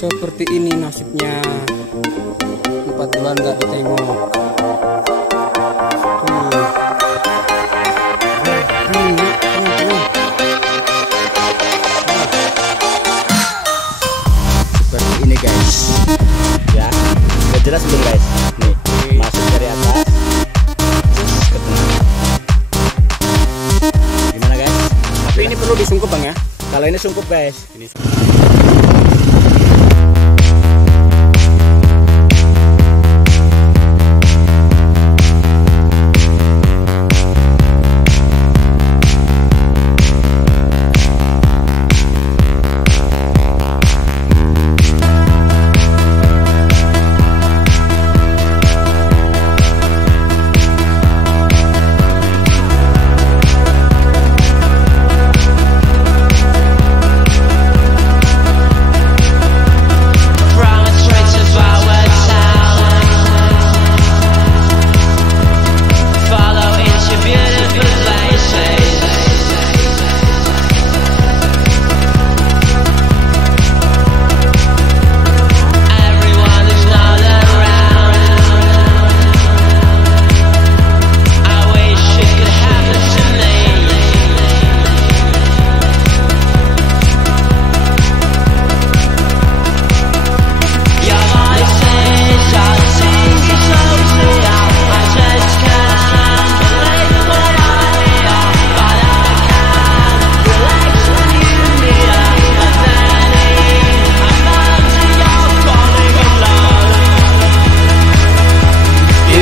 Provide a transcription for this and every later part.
Seperti ini nasibnya 4 bulan nggak ditengok. Seperti ini guys, ya udah jelas belum guys? Nih masuk dari atas ke tengah. Gimana guys? Tapi ini perlu disungkup bang ya? Kalau ini sungkup guys, ini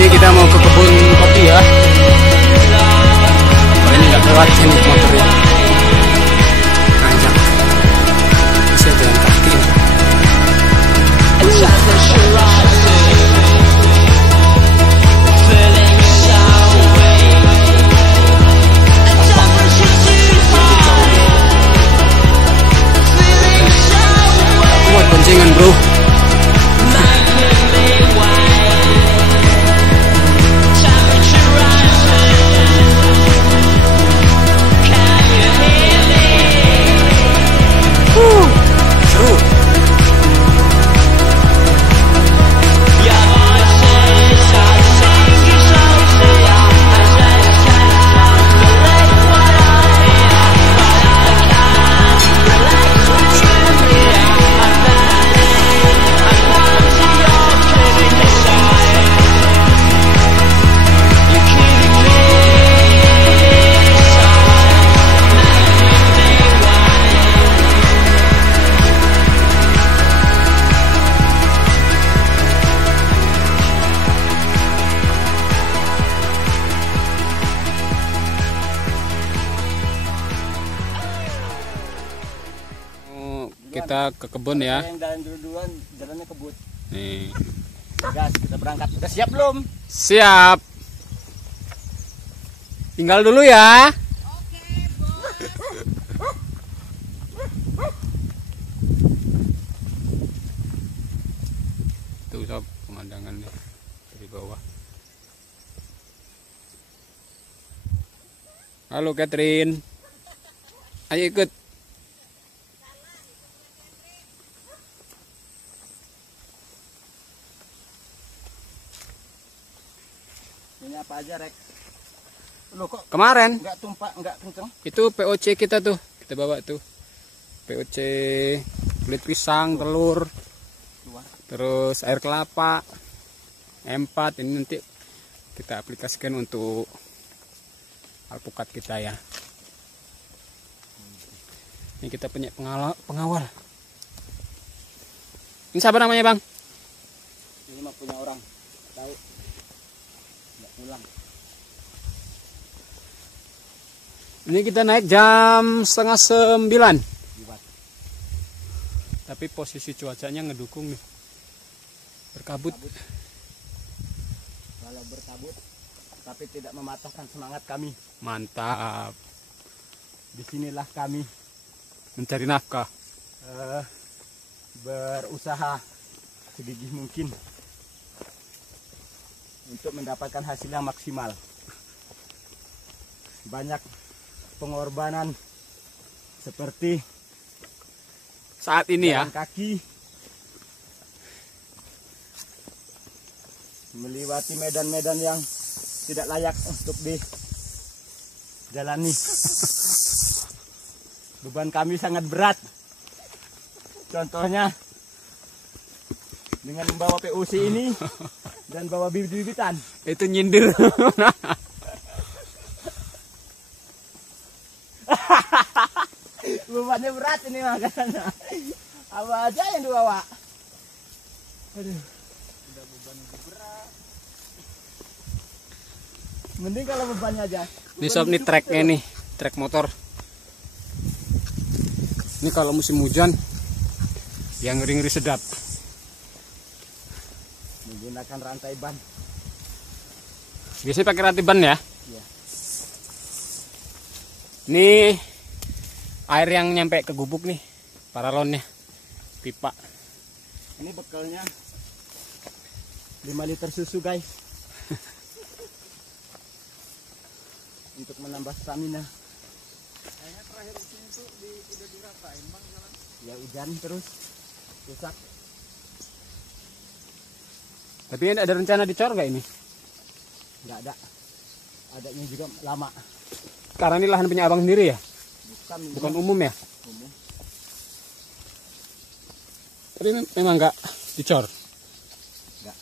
kita mau ke kebun kopi ya. Oh, ini nggak lewat jenis motor ya. Panjang. Bisa jalan kaki. Aku buat boncengan bro. Kita ke kebun ya. yang jalan duluan, jalannya kebut. Nih. Gas, kita berangkat. Udah siap belum? Siap. Tinggal dulu ya. Tuh sob pemandangannya dari bawah. Halo Catherine. Ayo ikut. Ini apa aja rek? Loh kok Kemarin nggak tumpah, nggak kenceng? itu POC kita tuh, kita bawa tuh. POC kulit pisang, telur, terus air kelapa, M4. Ini nanti kita aplikasikan untuk alpukat kita ya. Ini kita punya pengawal. Ini siapa namanya bang? Ini mah punya orang tahu. Nggak pulang. Ini kita naik jam 8:30. Tapi posisi cuacanya ngedukung nih. Berkabut. Kalau berkabut, tapi tidak mematahkan semangat kami. Mantap. Disinilah kami Mencari nafkah. Berusaha segigih mungkin untuk mendapatkan hasil yang maksimal. Banyak pengorbanan seperti Saat ini ya. jalan kaki, melewati medan-medan yang tidak layak untuk dijalani. Beban kami sangat berat. Contohnya dengan membawa POC ini dan bawa bibit-bibitan. Itu nyindir. Bebannya berat ini makanya. Apa aja yang dibawa. Aduh. Udah beban berat. Mending kalau bebannya aja. Ini sob, nih treknya nih, trek motor. Ini kalau musim hujan yang ngeri-ngeri sedap. Menggunakan rantai ban. Biasanya pakai rantai ban ya? Iya. Ini air yang nyampe ke gubuk nih, paralonnya, pipa. Ini bekalnya 5 liter susu guys. Untuk menambah stamina. Kayaknya terakhir sini tuh udah diratain bang jalan. Ya hujan terus rusak. Tapi ada rencana dicor nggak ini? Nggak ada. Adanya juga lama. Karena ini lahan punya abang sendiri ya? Bukan umum ya? umum. Tapi memang nggak dicor? Nggak.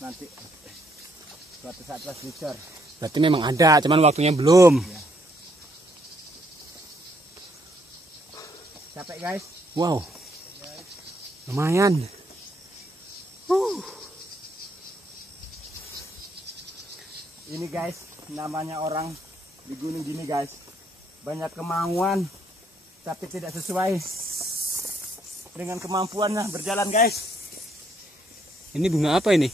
Nanti suatu saat pas dicor. Berarti memang ada, cuman waktunya belum. Ya. Capek guys. Wow, lumayan. Ini guys, namanya orang di gunung gini guys. Banyak kemauan, tapi tidak sesuai dengan kemampuannya berjalan guys. Ini bunga apa ini?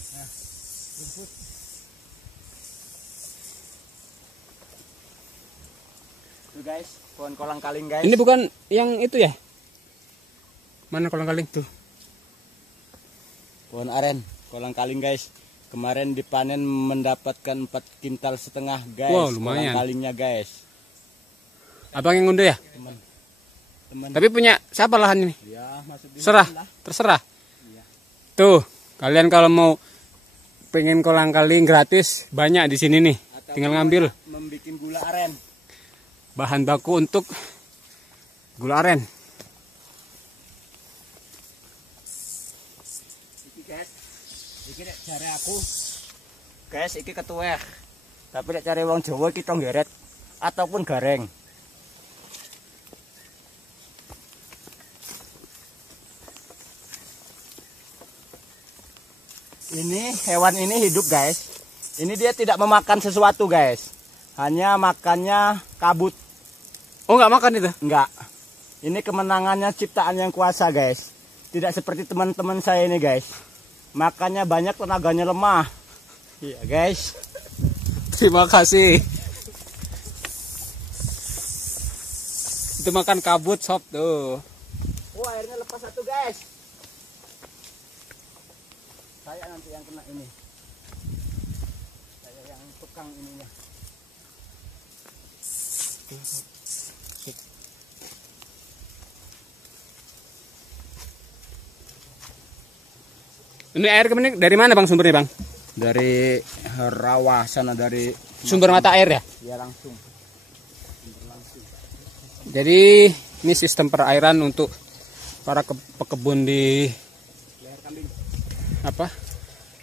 Tuh guys, pohon kolang-kaling guys. Ini bukan yang itu ya? Mana kolang-kaling tuh? Pohon aren, kolang-kaling guys. Kemarin dipanen mendapatkan 4,5 kintal guys. Wow, lumayan. Kolang-kalingnya guys. Abang yang ngunduh ya? Teman. Tapi punya siapa lahan ini? Ya, masuk di Serah, lah. terserah. Iya. Tuh, kalian kalau mau pengen kolang-kaling gratis banyak di sini nih. Atau Tinggal ngambil membuat gula aren. bahan baku untuk gula aren. Iki guys, iki nek jare aku. Guys, iki ketuweh. Tapi nek cari wong Jawa iki tonggeret ataupun gareng. Ini hewan ini hidup guys. Ini dia tidak memakan sesuatu guys. Hanya makannya kabut. Oh, nggak makan itu? Enggak. Ini kemenangannya ciptaan yang kuasa guys. Tidak seperti teman-teman saya ini guys. Makannya banyak, tenaganya lemah. Iya guys. Terima kasih. Itu makan kabut sob tuh. Oh, airnya lepas satu guys. Saya nanti yang kena ini. Saya yang tukang ininya. Ini air kemana? Dari mana bang sumbernya bang? Dari rawa sana, dari Sumber mata air ya? ya langsung. Jadi ini sistem perairan untuk para pekebun di apa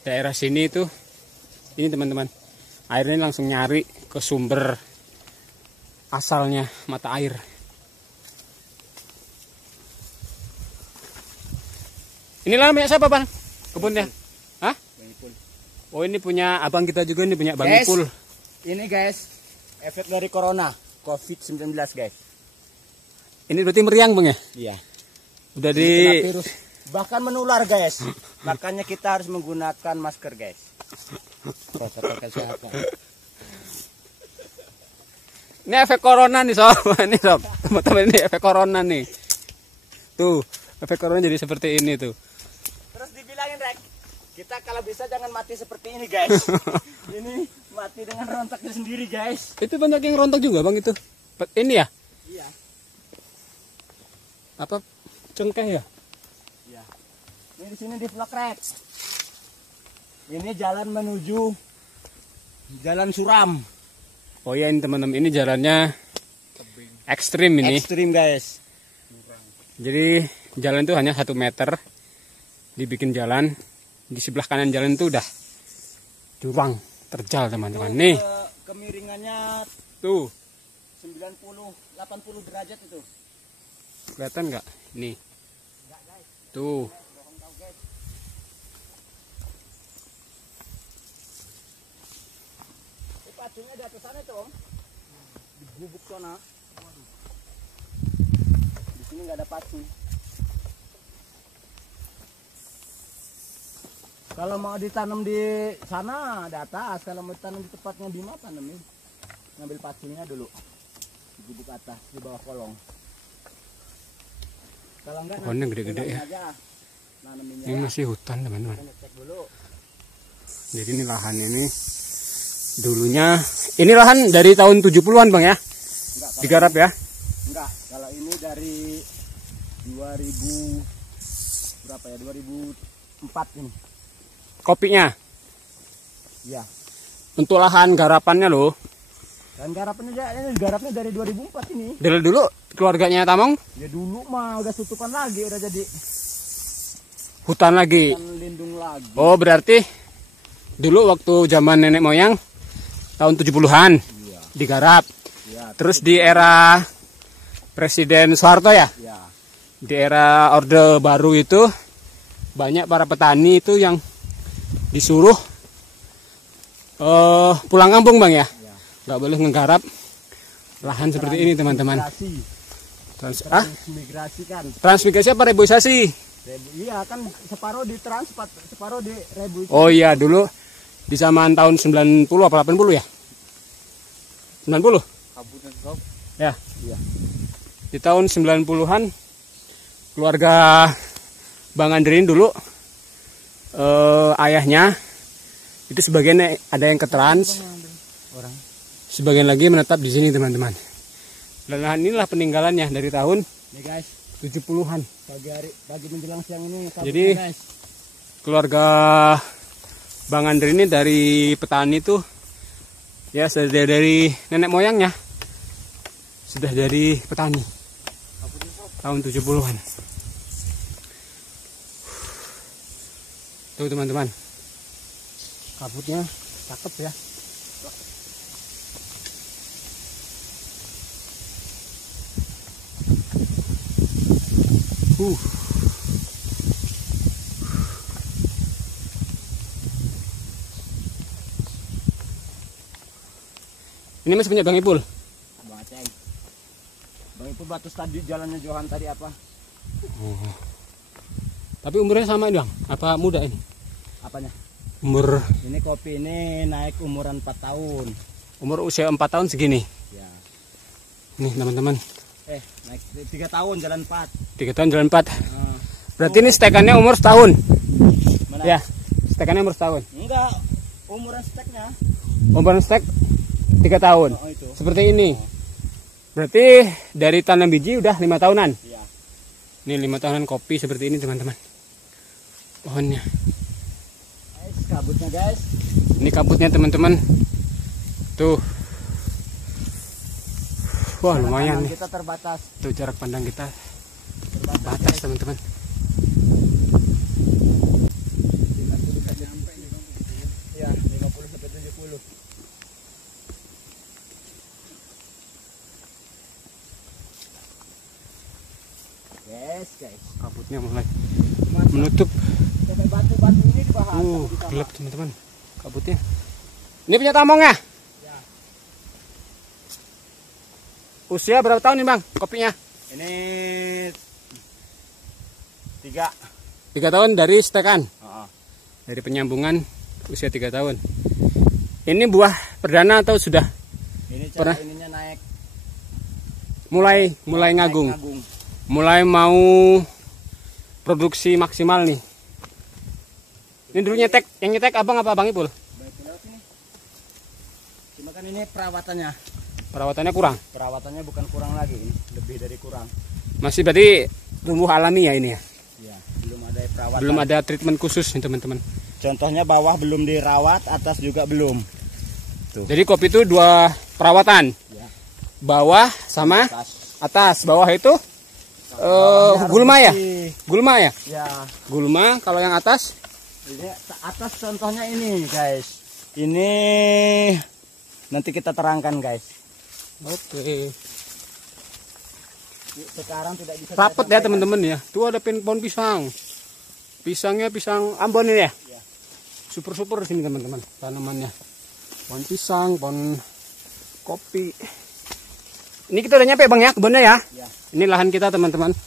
daerah sini itu. Ini teman-teman, airnya langsung nyari ke sumber asalnya mata air. Inilah namanya siapa bang? Kebunnya? Hah? Oh, ini punya abang kita juga, ini punya Bang Ipul. Ini guys, efek dari corona, COVID-19 guys. Ini berarti meriang bang ya? Iya. Udah Ini kena virus. Bahkan menular guys. Makanya kita harus menggunakan masker guys. Protokol kesehatan. Ini efek corona nih sob. Ini sob, teman-teman, ini efek corona nih. Tuh, efek corona jadi seperti ini tuh. Terus dibilangin Rek, kita kalau bisa jangan mati seperti ini guys. Ini mati dengan rontaknya sendiri guys. Itu banyak yang rontok juga bang itu. Ini ya? Iya. Apa cengkeh ya? Iya. Ini di sini di vlog Rek. Ini jalan menuju jalan suram. Oh ya ini teman-teman, ini jalannya ekstrim ini. Ekstrim guys. Jadi jalan itu hanya 1 meter. Dibikin jalan. Di sebelah kanan jalan itu udah jurang, terjal teman-teman. Nih. Kemiringannya Tuh. 80 derajat itu. Kelihatan nggak? Nih. Tuh. Pacunya di atas sana itu om. Di gubuk sana. Di sini nggak ada pacu. Kalau mau ditanam di sana di atas, kalau mau ditanam di tempatnya Bima tanemin. Ngambil pacunya dulu. Di gubuk atas, di bawah kolong. Kalau enggak Pohonnya gede-gede ya. Ini masih hutan teman-teman. Cek dulu. Jadi ini lahan ini dulunya, ini lahan dari tahun 70-an Bang ya? Enggak, Digarap ya? Enggak, kalau ini dari 2000 berapa ya? 2004 ini. Kopinya? Iya. Untuk lahan garapannya loh. Dan garapannya ini garapnya dari 2004 ini. Dari dulu keluarganya Tamong? Ya dulu mah udah tutupan lagi, udah jadi Hutan lagi. hutan lindung lagi. Oh berarti dulu waktu zaman nenek moyang tahun 70-an Iya. digarap. Iya. Terus di era Presiden Soeharto ya? Iya. Di era Orde Baru itu banyak para petani itu yang disuruh pulang kampung Bang ya? Iya. Nggak boleh ngegarap lahan seperti ini teman-teman. Transmigrasi kan. Transmigrasi apa reboisasi? Iya kan separuh di transpat, separuh di rebu. Oh iya dulu di zaman tahun 90 apa 80 ya? 90? Ya. Iya. Di tahun 90-an keluarga Bang Andrin dulu ayahnya itu sebagian ada yang ke Trans, Orang. sebagian lagi menetap di sini teman-teman. Dan lahan inilah peninggalannya dari tahun Nih guys, 70-an. pagi menjelang siang ini. Jadi guys. keluarga Bang Andri ini dari petani tuh ya sudah dari nenek moyangnya sudah dari petani tahun 70-an. Tuh teman-teman, kabutnya cakep ya. Ini masih punya Bang Ipul. Bang Aceh. Bang Ipul batus tadi jalannya Johan tadi apa? Oh. Tapi umurnya sama Bang? Apa muda ini? Apanya? Umur Ini kopi ini naik umuran 4 tahun. umur usia 4 tahun segini. Ya. Nih teman-teman. Naik 3 tahun jalan 4. 3 tahun jalan 4. Nah, Berarti ini stekannya umur setahun. mana? Ya, stekannya umur setahun. Enggak, umuran steknya. Umur stek 3 tahun. Oh, itu. Seperti ini. Berarti dari tanam biji udah 5 tahunan. Iya. Ini 5 tahunan kopi seperti ini teman-teman. Pohonnya. Guys, kabutnya guys. Ini kabutnya teman-teman. Tuh. Wah lumayan nih. Kita terbatas. Tuh jarak pandang kita terbatas teman-teman. Ya, 50 sampai 70. Yes, guys. Kabutnya mulai menutup. Sampai batu-batu ini dibahas. Gelap teman-teman. Kabutnya. Ini punya Tamong ya? Ya. Usia berapa tahun nih Bang kopinya? Ini 3. 3 tahun dari stekan. Heeh. Dari penyambungan usia 3 tahun. Ini buah perdana atau sudah Ini pernah? cara ininya naik. Mulai ngagung. Mulai mau produksi maksimal nih. Ini dulu nyetek, yang nyetek abang apa Bang Ipul? Cuma kan ini perawatannya. Perawatannya kurang. Perawatannya bukan kurang lagi, ini lebih dari kurang. Masih berarti tumbuh alami ya ini ya. Ya, belum ada perawatan. Belum ada treatment khusus nih teman-teman. Contohnya bawah belum dirawat, atas juga belum. Tuh. Jadi kopi itu 2 perawatan. Ya. Bawah sama atas. Bawah itu gulma ya? Gulma ya? Ya. Gulma, kalau yang atas? Ini atas contohnya ini, guys. Ini nanti kita terangkan, guys. Oke. Sekarang tidak bisa Rapet ya teman-teman ya. Tuh ada pohon pisang. Pisangnya pisang Ambon ini ya? Ya. Super-super sini teman-teman tanamannya. Pohon pisang, pohon kopi. Ini kita udah nyampe Bang ya kebunnya ya? Ya. Ini lahan kita teman-teman.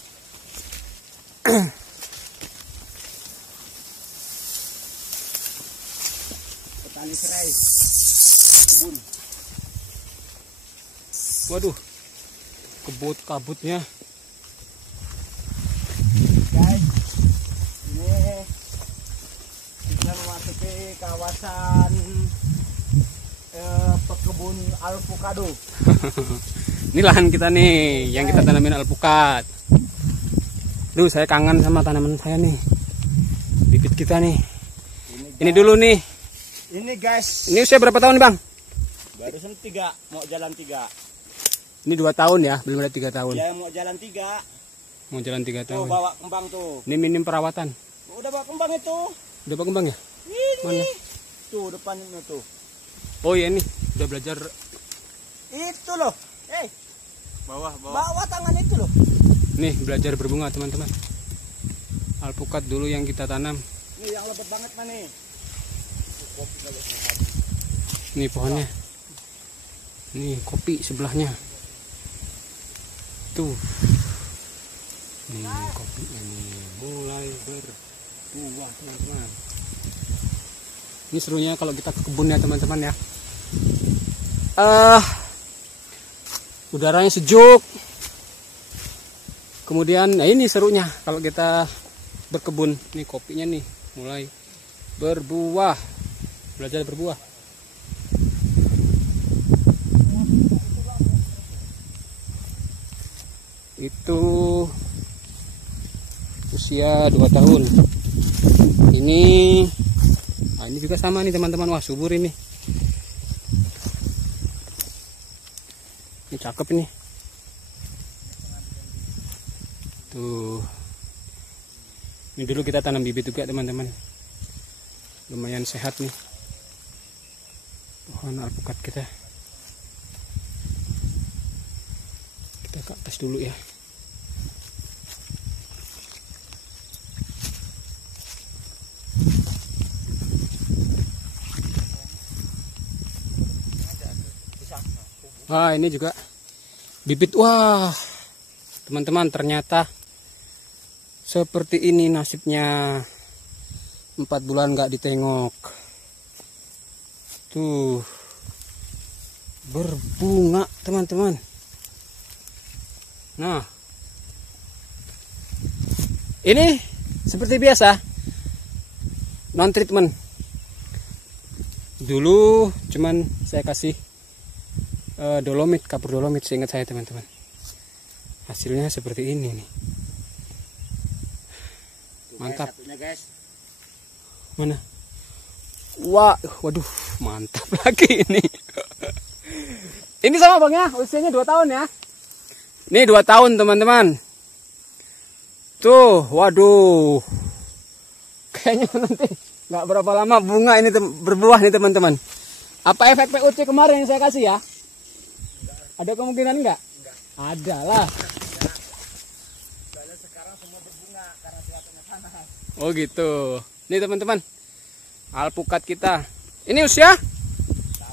Petani serai. Kebun. Waduh. Kabut-kabutnya. Guys, ini kita memasuki kawasan pekebun alpukado. Ini lahan kita nih, yang kita tanamin alpukat. Duh, saya kangen sama tanaman saya nih. Bibit kita nih. Ini dulu nih. Ini guys. Ini usia berapa tahun nih Bang? Barusan 3, mau jalan 3. Ini 2 tahun ya, belum ada 3 tahun. Ya mau jalan 3. Mau jalan 3 Tuh tahun. bawa kembang tuh. Ini minim perawatan. Udah bawa kembang itu. Udah Pak kembang ya? Ini. Mana? Tuh depannya tuh. Oh iya nih, udah belajar. Itu loh. Bawah. Bawa tangan itu loh. Nih, belajar berbunga teman-teman. Alpukat dulu yang kita tanam. Nih yang lebat banget mah nih. Nih pohonnya. Nih kopi sebelahnya. Tuh. Nih kopinya nih mulai berbuah teman-teman. Ini serunya kalau kita ke kebun ya teman-teman ya. Udaranya sejuk. Kemudian, nah ini serunya kalau kita berkebun. Nih kopinya nih mulai berbuah. Belajar berbuah. Itu usia 2 tahun. Ini juga sama nih teman-teman. Wah subur ini. Ini cakep ini. Tuh. Ini dulu kita tanam bibit juga teman-teman. Lumayan sehat nih. Pohon alpukat kita. Kita ke atas dulu ya. Wah ini juga bibit. Wah teman-teman ternyata seperti ini nasibnya. 4 bulan nggak ditengok. Tuh berbunga teman-teman. Nah ini seperti biasa non treatment. Dulu cuman saya kasih dolomit, kapur dolomit seingat saya teman-teman. Hasilnya seperti ini nih. Mantap. Guys. Mana? Wah, waduh, mantap lagi ini. Ini sama Bang ya, usianya 2 tahun ya. Ini 2 tahun teman-teman. Tuh, waduh. Kayaknya nanti nggak berapa lama bunga ini berbuah nih teman-teman. Apa efek PUC kemarin yang saya kasih ya? Ada kemungkinan enggak? Ada lah. Sekarang semua berbunga karena cuacanya panas. Oh gitu. Nih teman-teman. Alpukat kita. Ini usia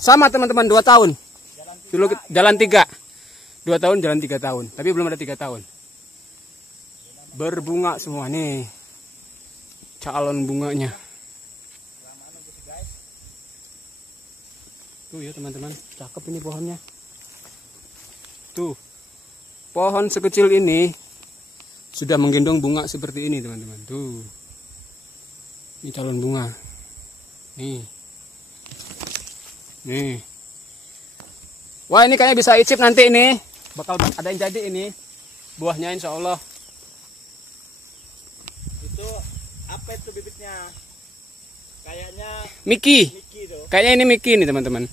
sama teman-teman 2 tahun. Dulu jalan 3. 2 tahun jalan 3 tahun. Tapi belum ada 3 tahun. Berbunga semua nih. Calon bunganya. Tuh ya teman-teman. Cakep ini pohonnya. Tuh, pohon sekecil ini sudah menggendong bunga seperti ini teman-teman. Tuh, ini calon bunga. Nih, wah ini kayaknya bisa icip nanti ini. Bakal ada yang jadi ini buahnya insya Allah. Itu apa itu bibitnya? Kayaknya Miki. Miki tuh. Kayaknya ini Miki nih teman-teman.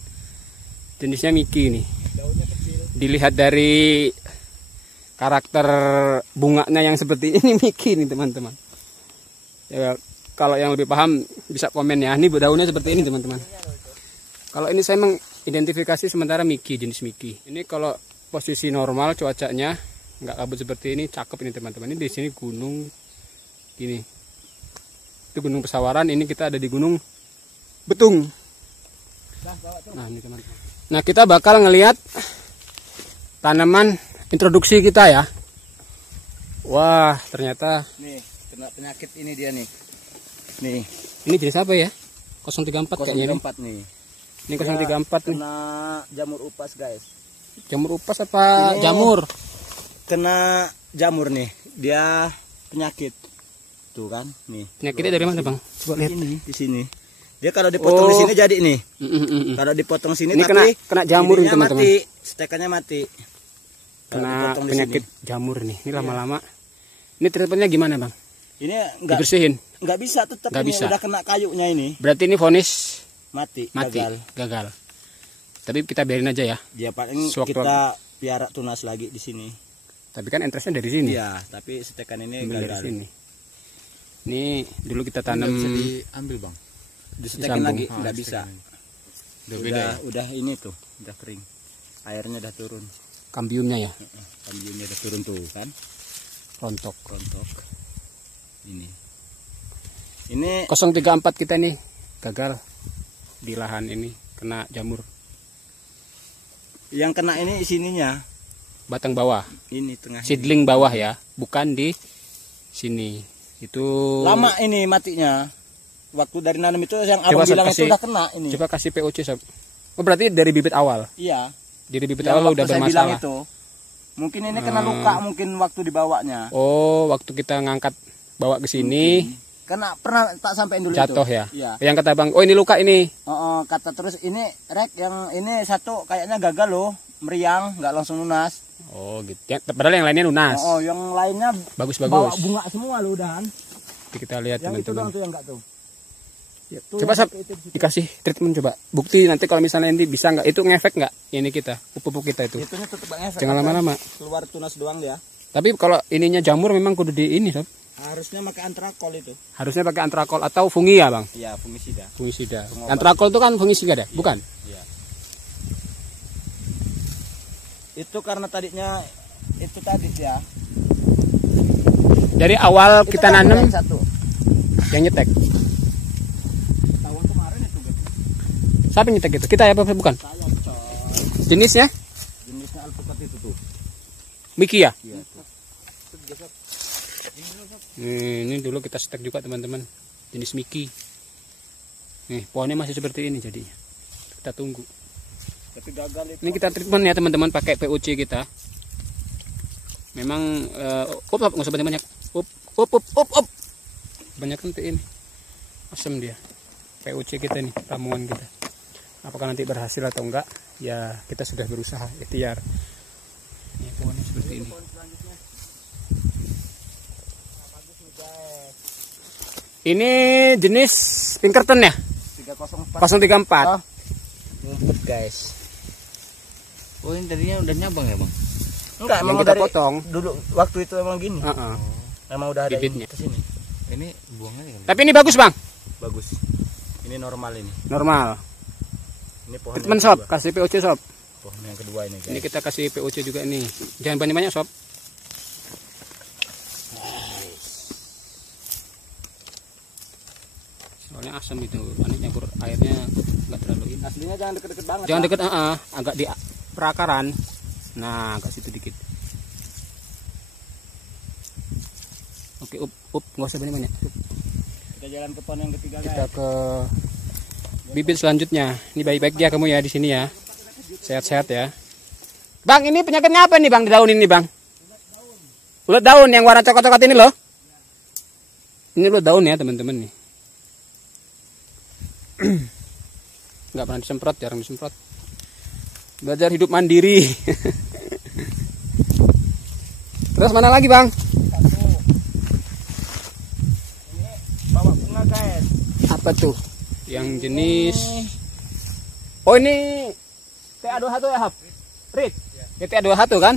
Jenisnya Miki nih. Daunnya kecil. Dilihat dari karakter bunganya yang seperti ini Miki nih teman-teman. Ya, kalau yang lebih paham bisa komen ya. Ini daunnya seperti ini teman-teman. Kalau ini saya mengidentifikasi sementara Miki, jenis Miki. Ini kalau posisi normal cuacanya nggak kabut seperti ini, cakep ini teman-teman. Ini di sini gunung gini. Itu Gunung Pesawaran, ini kita ada di Gunung Betung. Nah, ini teman-teman. Nah, kita bakal ngelihat tanaman introduksi kita ya. Wah, ternyata Nih, kena penyakit ini dia nih. Nih, ini jenis apa ya? 034 kayaknya ini. 034 nih. Ini 034 nih. Kena jamur upas, guys. Jamur upas apa Ini jamur? Kena jamur nih. Dia penyakit. Tuh kan, nih. Penyakitnya dari mana, Bang? Coba lihat. Ini di sini. Dia kalau dipotong di sini jadi nih. Kalau dipotong sini Ini tapi kena jamur ini, ininya teman-teman. mati, stekannya mati. Kalau Kena dipotong di penyakit sini. jamur nih. Ini lama-lama. Ini treatmentnya gimana, Bang? Ini enggak Dibersihin. bisa tetap Nggak ini bisa. udah kena kayunya ini. Berarti ini vonis Mati, mati, gagal. gagal. Tapi kita biarin aja ya. Dia paling Sewaktu- kita piara tunas lagi di sini. Tapi kan interestnya dari sini. Iya, tapi stekan ini Ambil dari gagal. sini. Ini dulu kita tanam diambil bang. Distekin Disambung. lagi nggak bisa. Udah beda ya? Udah ini tuh, udah kering. Airnya udah turun. kambiumnya ya, Kambiumnya udah turun tuh kan. rontok. Rontok. Ini 034 kita nih gagal di lahan ini, kena jamur yang kena ini sininya. batang bawah, Ini tengah. seedling bawah ya, bukan di sini. Itu Lama ini matinya. Waktu dari nanam itu yang Coba, abang Sob, bilang itu kasih- udah kena ini. coba kasih POC sob. Oh berarti dari bibit awal, Iya. dari bibit Yang awal waktu udah saya bilang bermasalah. itu. Mungkin ini kena luka mungkin waktu dibawanya. Oh waktu kita ngangkat bawa ke sini Kena pernah tak sampai dulu jatuh itu. ya. Iya. Yang kata bang, oh ini luka ini. Kata terus ini rek yang ini satu kayaknya gagal loh, meriang nggak langsung lunas. Oh gitu. Padahal yang lainnya lunas. Yang lainnya bawa Bagus-bagus. bunga semua loh udahan. Nanti kita lihat Yang itu doang teman-teman. tuh yang enggak tuh. Tuh Coba yang sob, itu di situ. dikasih treatment coba. Bukti nanti kalau misalnya ini bisa nggak, itu ngefek nggak ini kita, pupuk kita itu. Itunya tetep efek. Jangan lama-lama. Keluar tunas doang dia. Tapi kalau ininya jamur memang kudu di ini sob. Harusnya pakai antrakol itu. Harusnya pakai antrakol atau fungi ya bang. Iya, fungisida. Fungisida. Pengobat. Antrakol itu kan fungisida deh, bukan? Iya. Itu karena tadinya itu tadi ya. Dari awal Itu kita kan nanam yang satu. yang nyetek. Tahun kemarin itu guys. Siapa yang nyetek itu? Kita ya apa bukan? Saya coy. Jenisnya Jenisnya alpukat itu tuh. Miki ya? Iya. Ini dulu kita stek juga teman-teman, jenis Miki. Nih pohonnya masih seperti ini jadinya. Kita tunggu. Tapi gagal itu. Ini kita treatment ya teman-teman pakai POC kita. Memang nggak usah banyak-banyak. Up. Banyak nanti ini. Asam dia. POC kita nih, ramuan kita. Apakah nanti berhasil atau enggak? Ya kita sudah berusaha ikhtiar. Ini pohonnya seperti ini. Ini jenis Pinkerton ya? 304. 034. Ngumpet guys. Oh ini tadinya udah nyabang ya bang? Enggak, Yang emang kita dari potong. dulu waktu itu emang gini. Heeh. Emang udah ada Bibitnya. ini ke sini. Ini buangnya kan? Tapi ini bagus bang, Bagus. Ini normal ini. normal. Ini pohon Treatment yang sob, kedua. kasih POC sob. Pohon yang kedua ini guys. Ini kita kasih POC juga nih. Jangan banyak-banyak sob. Soalnya asam itu, nanti nyampur airnya nggak terlalu ini. Aslinya jangan deket-deket banget. Jangan Pak. deket, agak di perakaran. Nah, agak situ dikit. Oke, nggak usah banyak-banyak. Kita jalan ke pohon yang ketiga guys. Kita ke bibit selanjutnya. Ini baik-baik ya kamu ya di sini ya. Sehat-sehat ya. Bang, ini penyakitnya apa nih bang di daun ini bang? Ulat daun yang warna coklat-coklat ini loh. Ini ulat daun ya teman-teman nih. Nggak pernah disemprot, jarang disemprot. Belajar hidup mandiri. Terus mana lagi bang? Satu. Ini bawa bunga guys. Apa tuh? Yang jenis oh ini TA21 ya, Hap? Rit. Ya, TA21 kan?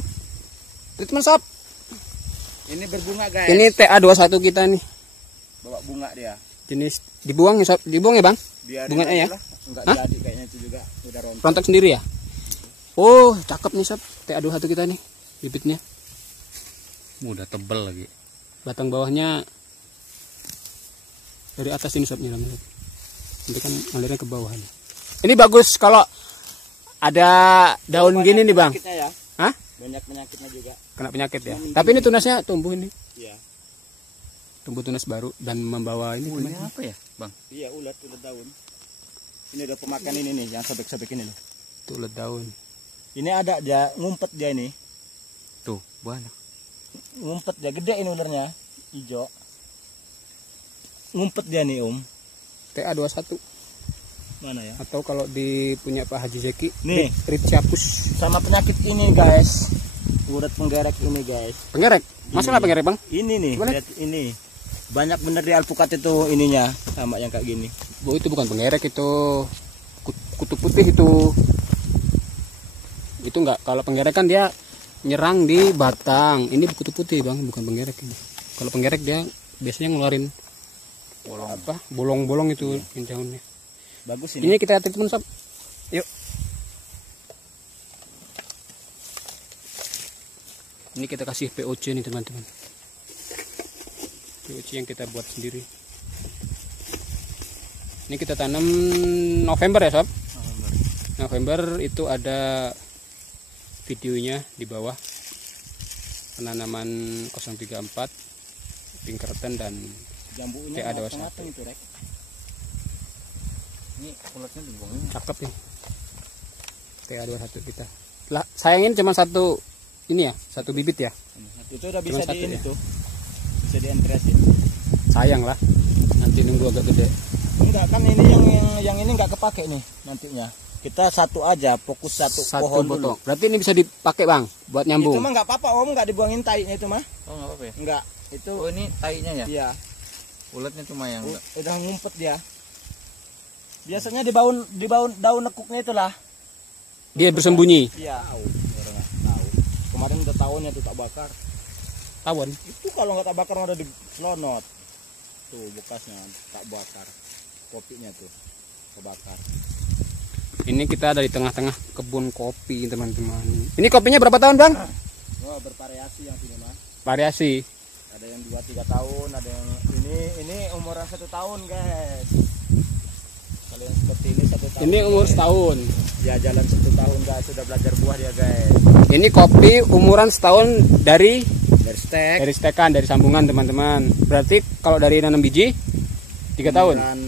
Treatment sob. Ini berbunga guys. Ini TA21 kita nih. Bawa bunga dia. Jenis dibuang ya, sob. Dibuang ya, Bang? Biarin Bunganya ya? aja lah. Enggak Hah? jadi kayaknya itu juga udah rontok. Rontok sendiri ya? Oh, cakep nih, sob. TA21 kita nih. Bibitnya. Udah tebel lagi. Batang bawahnya dari atas ini, sob, nyiramnya. Nanti kan alirnya ke bawah nih. Ini bagus kalau ada daun gini nih, Bang. Penyakitnya ya. Hah? Banyak penyakitnya juga. Kena penyakit ya. Tapi ini tunasnya tumbuh ini. Iya. Tumbuh tunas baru dan membawa ini. Ini apa ya, Bang? Iya, ulat daun. Ini ada pemakan ini nih, yang sobek-sobek ini loh. Tuh ulet daun. Ini ada dia, ngumpet dia ini. Tuh, banyak. Ngumpet dia, gede ini ularnya. Hijau. Ngumpet dia nih, Om. TA21 Mana ya? atau kalau di punya Pak Haji Zeki Nih. Ripsiapus. Sama penyakit ini, guys. Urat penggerek ini, guys. Penggerek. Masalah penggerek, Bang? Ini nih, Gimana? lihat ini. Banyak bener di alpukat itu ininya, sama yang kayak gini. Bu, itu bukan penggerek, itu kutu putih itu. Itu enggak, kalau penggerek kan dia nyerang di batang. Ini kutu putih, Bang, bukan penggerek ini. Kalau penggerek dia biasanya ngeluarin bolong-bolong itu daunnya. Bagus ini. Ini kita treatment, sob. Yuk. Ini kita kasih POC nih, teman-teman. POC yang kita buat sendiri. Ini kita tanam November ya, sob. November itu ada videonya di bawah. Penanaman 034, Pinkerton dan Jambunya TA21. matang itu, Rek. Ini ulatnya dibuangin. Cakep nih. TA21 kita. Lah, sayangin cuma satu ini ya, satu bibit ya. Itu udah bisa Cuma satu di ini ya? tuh. Bisa dienteresin. Sayang lah. Nanti nunggu agak gede. Enggak kan ini yang ini enggak kepake nih nantinya. Kita satu aja, fokus satu pohon dulu. potong. Berarti ini bisa dipakai, Bang, buat Itu nyambung. mah enggak apa-apa, Om, enggak dibuangin tainya itu mah. Oh, enggak apa-apa ya? Enggak. Itu Oh, ini tainya ya? iya, Ulatnya cuma yang udah ngumpet dia. Biasanya di daun nekuknya itulah. Dia bersembunyi. Iya. Orang nggak tahu. Kemarin udah tahunnya tuh tak bakar. Tawon. Itu kalau nggak tak bakar udah diselonot. Tuh bekasnya tak bakar. Kopinya tuh kebakar. Ini kita dari tengah-tengah kebun kopi, teman-teman. Ini kopinya berapa tahun, Bang? Wah, bervariasi yang sini mah. Variasi. Ada yang 2-3 tahun, ada yang ini umuran 1 tahun, guys. Kalau yang seperti ini 1 tahun. Ini umur setahun. Dia jalan 1 tahun, guys, sudah belajar buah dia, guys. Ini kopi umuran setahun dari Stek. stekan, dari sambungan, teman-teman. Berarti kalau dari nanam biji 3 tahun. Umuran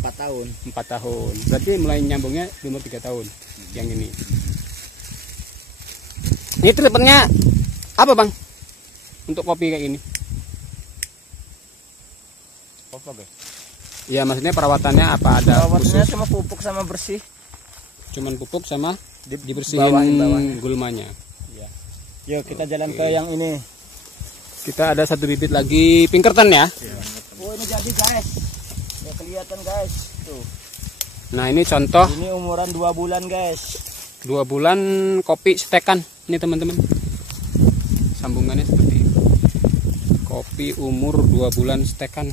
4 tahun. 4 tahun. Berarti mulai nyambungnya di umur 3 tahun. Yang ini. Ini treatmentnya apa, Bang? Untuk kopi kayak gini. Apa, guys? Ya, maksudnya perawatannya apa, ada Perawatnya khusus? sama pupuk sama bersih. Cuman pupuk sama dibersihin bawahnya. gulmanya. Iya. Yuk kita jalan ke yang ini. Kita ada satu bibit lagi Pinkerton ya. Oh, ini jadi, guys. Ya kelihatan, guys. Tuh. Nah, ini contoh Ini umuran 2 bulan, guys. 2 bulan kopi stekan. Ini, teman-teman. Sambungannya seperti ini. Kopi umur 2 bulan stekan.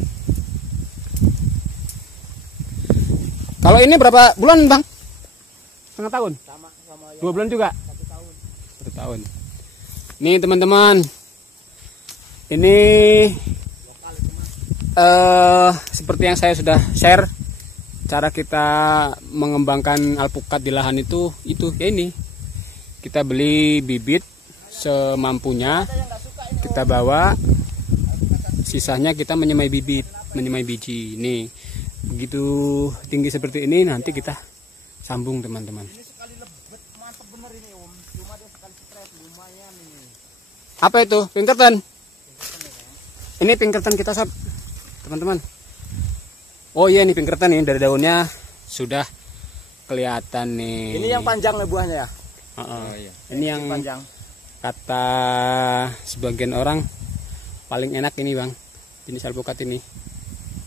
Kalau ini berapa bulan, Bang? Setengah tahun? Sama 2 bulan juga? 1 tahun. 1 tahun. Nih, teman-teman. Ini seperti yang saya sudah share, cara kita mengembangkan alpukat di lahan itu ya ini. Kita beli bibit semampunya, kita bawa, sisanya kita menyemai bibit, menyemai biji. Nih, begitu tinggi seperti ini nanti kita sambung, teman-teman. Ini sekali lebet, mantap bener ini, Om. Cuma dia sekali stres lumayan ini. Apa itu? Pinkerton. Ini Pinkerton kita, sob, teman-teman. Oh iya, ini Pinkerton nih, dari daunnya sudah kelihatan nih. Ini yang panjang nih buahnya ya. iya. Ini yang Panjang. kata sebagian orang paling enak ini, Bang. Jenis alpukat ini.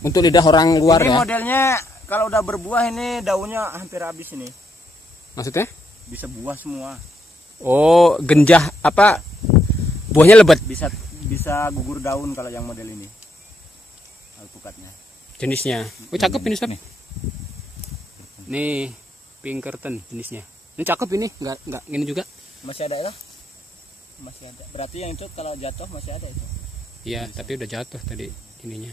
Untuk lidah orang luar Ini ya. modelnya kalau udah berbuah ini daunnya hampir habis ini. Maksudnya? Bisa buah semua. Oh, genjah apa? Buahnya lebat. Bisa gugur daun kalau yang model ini. Alpukatnya. Jenisnya. Oh, cakep ini, Sob. Nih, Pinkerton jenisnya. Ini cakep ini, enggak gini juga. Masih ada ya? Masih ada. Berarti yang itu kalau jatuh masih ada itu. Iya, tapi udah jatuh tadi ininya.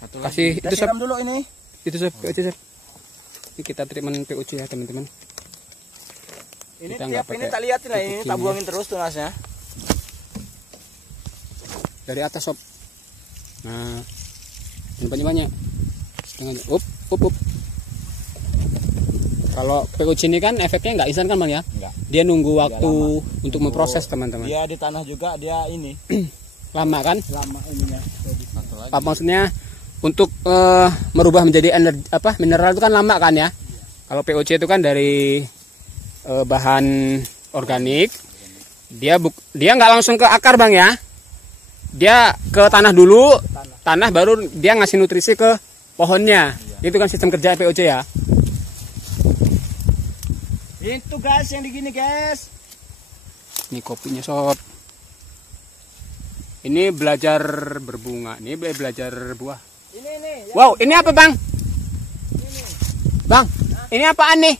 Satu Kasih Kita itu, Sob. siram dulu ini. Itu, Sob, POC, Sob. Ini kita treatment POC ya, teman-teman. Ini Kita tiap nggak ini pakai tak liatin lah, ini pupuk tak kimia. buangin terus tunasnya. Dari atas, Sob. Nah, ini banyak-banyak. Setengahnya. Up. Kalau POC ini kan efeknya nggak instan kan, Bang ya? Enggak. Dia nunggu waktu lama. untuk memproses, teman-teman. Dia di tanah juga dia ini Lama kan? lama ininya. Satu lagi. Apa maksudnya untuk merubah menjadi energi apa mineral itu kan lama kan ya? Kalau POC itu kan dari bahan organik, dia nggak langsung ke akar, Bang ya? Dia ke tanah dulu, tanah baru dia ngasih nutrisi ke pohonnya. Itu kan sistem kerja POC ya. Itu guys yang digini guys. Ini kopinya, Sob. Ini belajar berbunga, ini belajar buah. Ini. Wow, ini apa, Bang? Bang, ini apaan nih?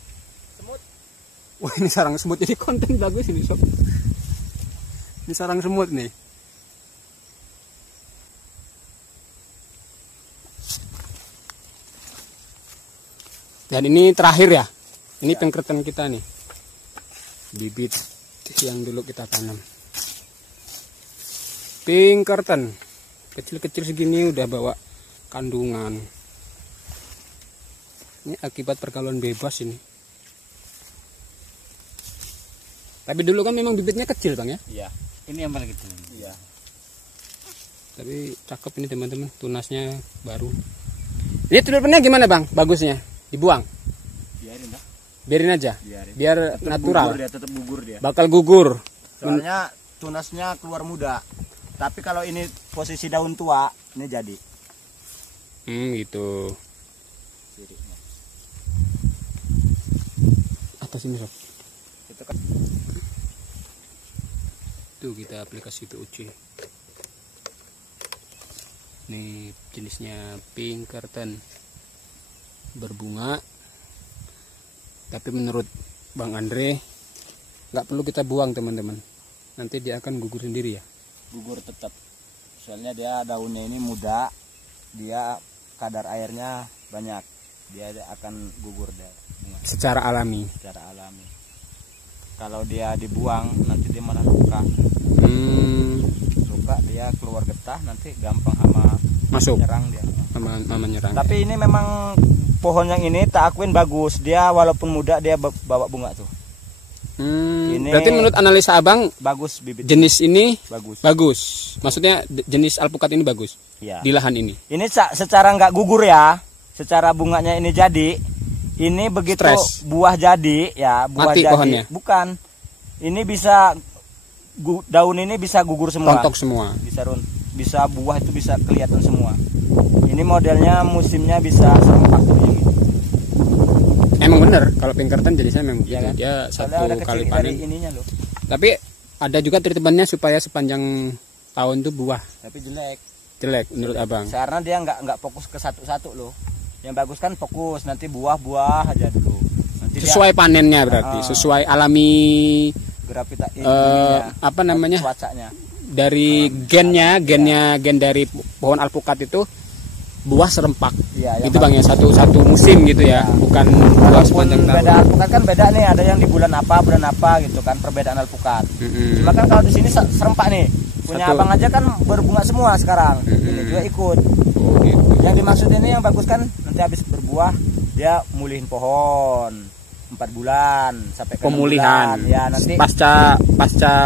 Semut. Wah, ini sarang semut, jadi konten bagus ini, Sob. Ini sarang semut nih. Dan ini terakhir ya. Ini Pinkerton kita nih. Bibit yang dulu kita tanam. Pinkerton. Kecil-kecil segini udah bawa kandungan. Ini akibat pergaulan bebas ini. Tapi dulu kan memang bibitnya kecil, Bang ya. Iya. Ini yang paling kecil. Iya. Tapi cakep ini, teman-teman. Tunasnya baru. Ini tulipnya gimana, Bang? Bagusnya? Dibuang? Biarin dah. Biarin aja. Biar Tetap natural. Gugur dia, tetap gugur dia. Bakal gugur. Soalnya tunasnya keluar muda. Tapi kalau ini posisi daun tua, ini jadi. Gitu. Siriknya. Atas ini, Sob. Itu kan Tuh kita aplikasi POC. Nih jenisnya Pinkerton. Berbunga. Tapi menurut Bang Andre nggak perlu kita buang, teman-teman. Nanti dia akan gugur sendiri ya. gugur tetap. Soalnya dia daunnya ini muda, dia kadar airnya banyak, dia akan gugur dia bunga Secara alami. secara alami. Kalau dia dibuang nanti dia malah luka. Luka dia keluar getah, nanti gampang hama Masuk. nyerang dia. Sama nyerang. Tapi ini memang pohon yang ini tak akuin bagus. Dia walaupun muda dia bawa bunga tuh. Ini Berarti menurut analisa Abang bagus bibit. jenis ini Bagus. bagus. Maksudnya jenis alpukat ini bagus Ya. di lahan ini. Ini secara nggak gugur ya. Secara bunganya ini jadi. Ini begitu Stres. buah jadi ya, buah Mati jadi. pohonnya? Bukan. Ini bisa daun ini bisa gugur semua. Rontok semua. Bisa buah itu bisa kelihatan semua. Ini modelnya musimnya bisa serempak gitu. Emang bener kalau Pinkerton jenisnya memang begitu. Iya kan? Dia Soalnya satu ada kecil kali dari panen. ininya loh. Tapi ada juga treatmentnya supaya sepanjang tahun tuh buah Tapi jelek. jelek menurut Abang. Karena dia nggak fokus ke satu-satu loh. Yang bagus kan fokus, nanti buah-buah aja dulu. Nanti Sesuai panennya berarti, sesuai alami gravitasi apa namanya? cuacanya. Dari gen dari pohon alpukat itu buah serempak. Iya, yang Itu Bang ya satu musim gitu ya, bukan buah walaupun sepanjang tahun. beda alpukat kan beda nih, ada yang di bulan apa gitu kan perbedaan alpukat. Cuma kan kalau di sini serempak nih. Punya Satu. Abang aja kan berbunga semua sekarang. Ini juga ikut. Oh, gitu. Yang dimaksud ini yang bagus kan nanti habis berbuah dia mulihin pohon 4 bulan sampai ke 6 Pemulihan. bulan. Ya nanti pasca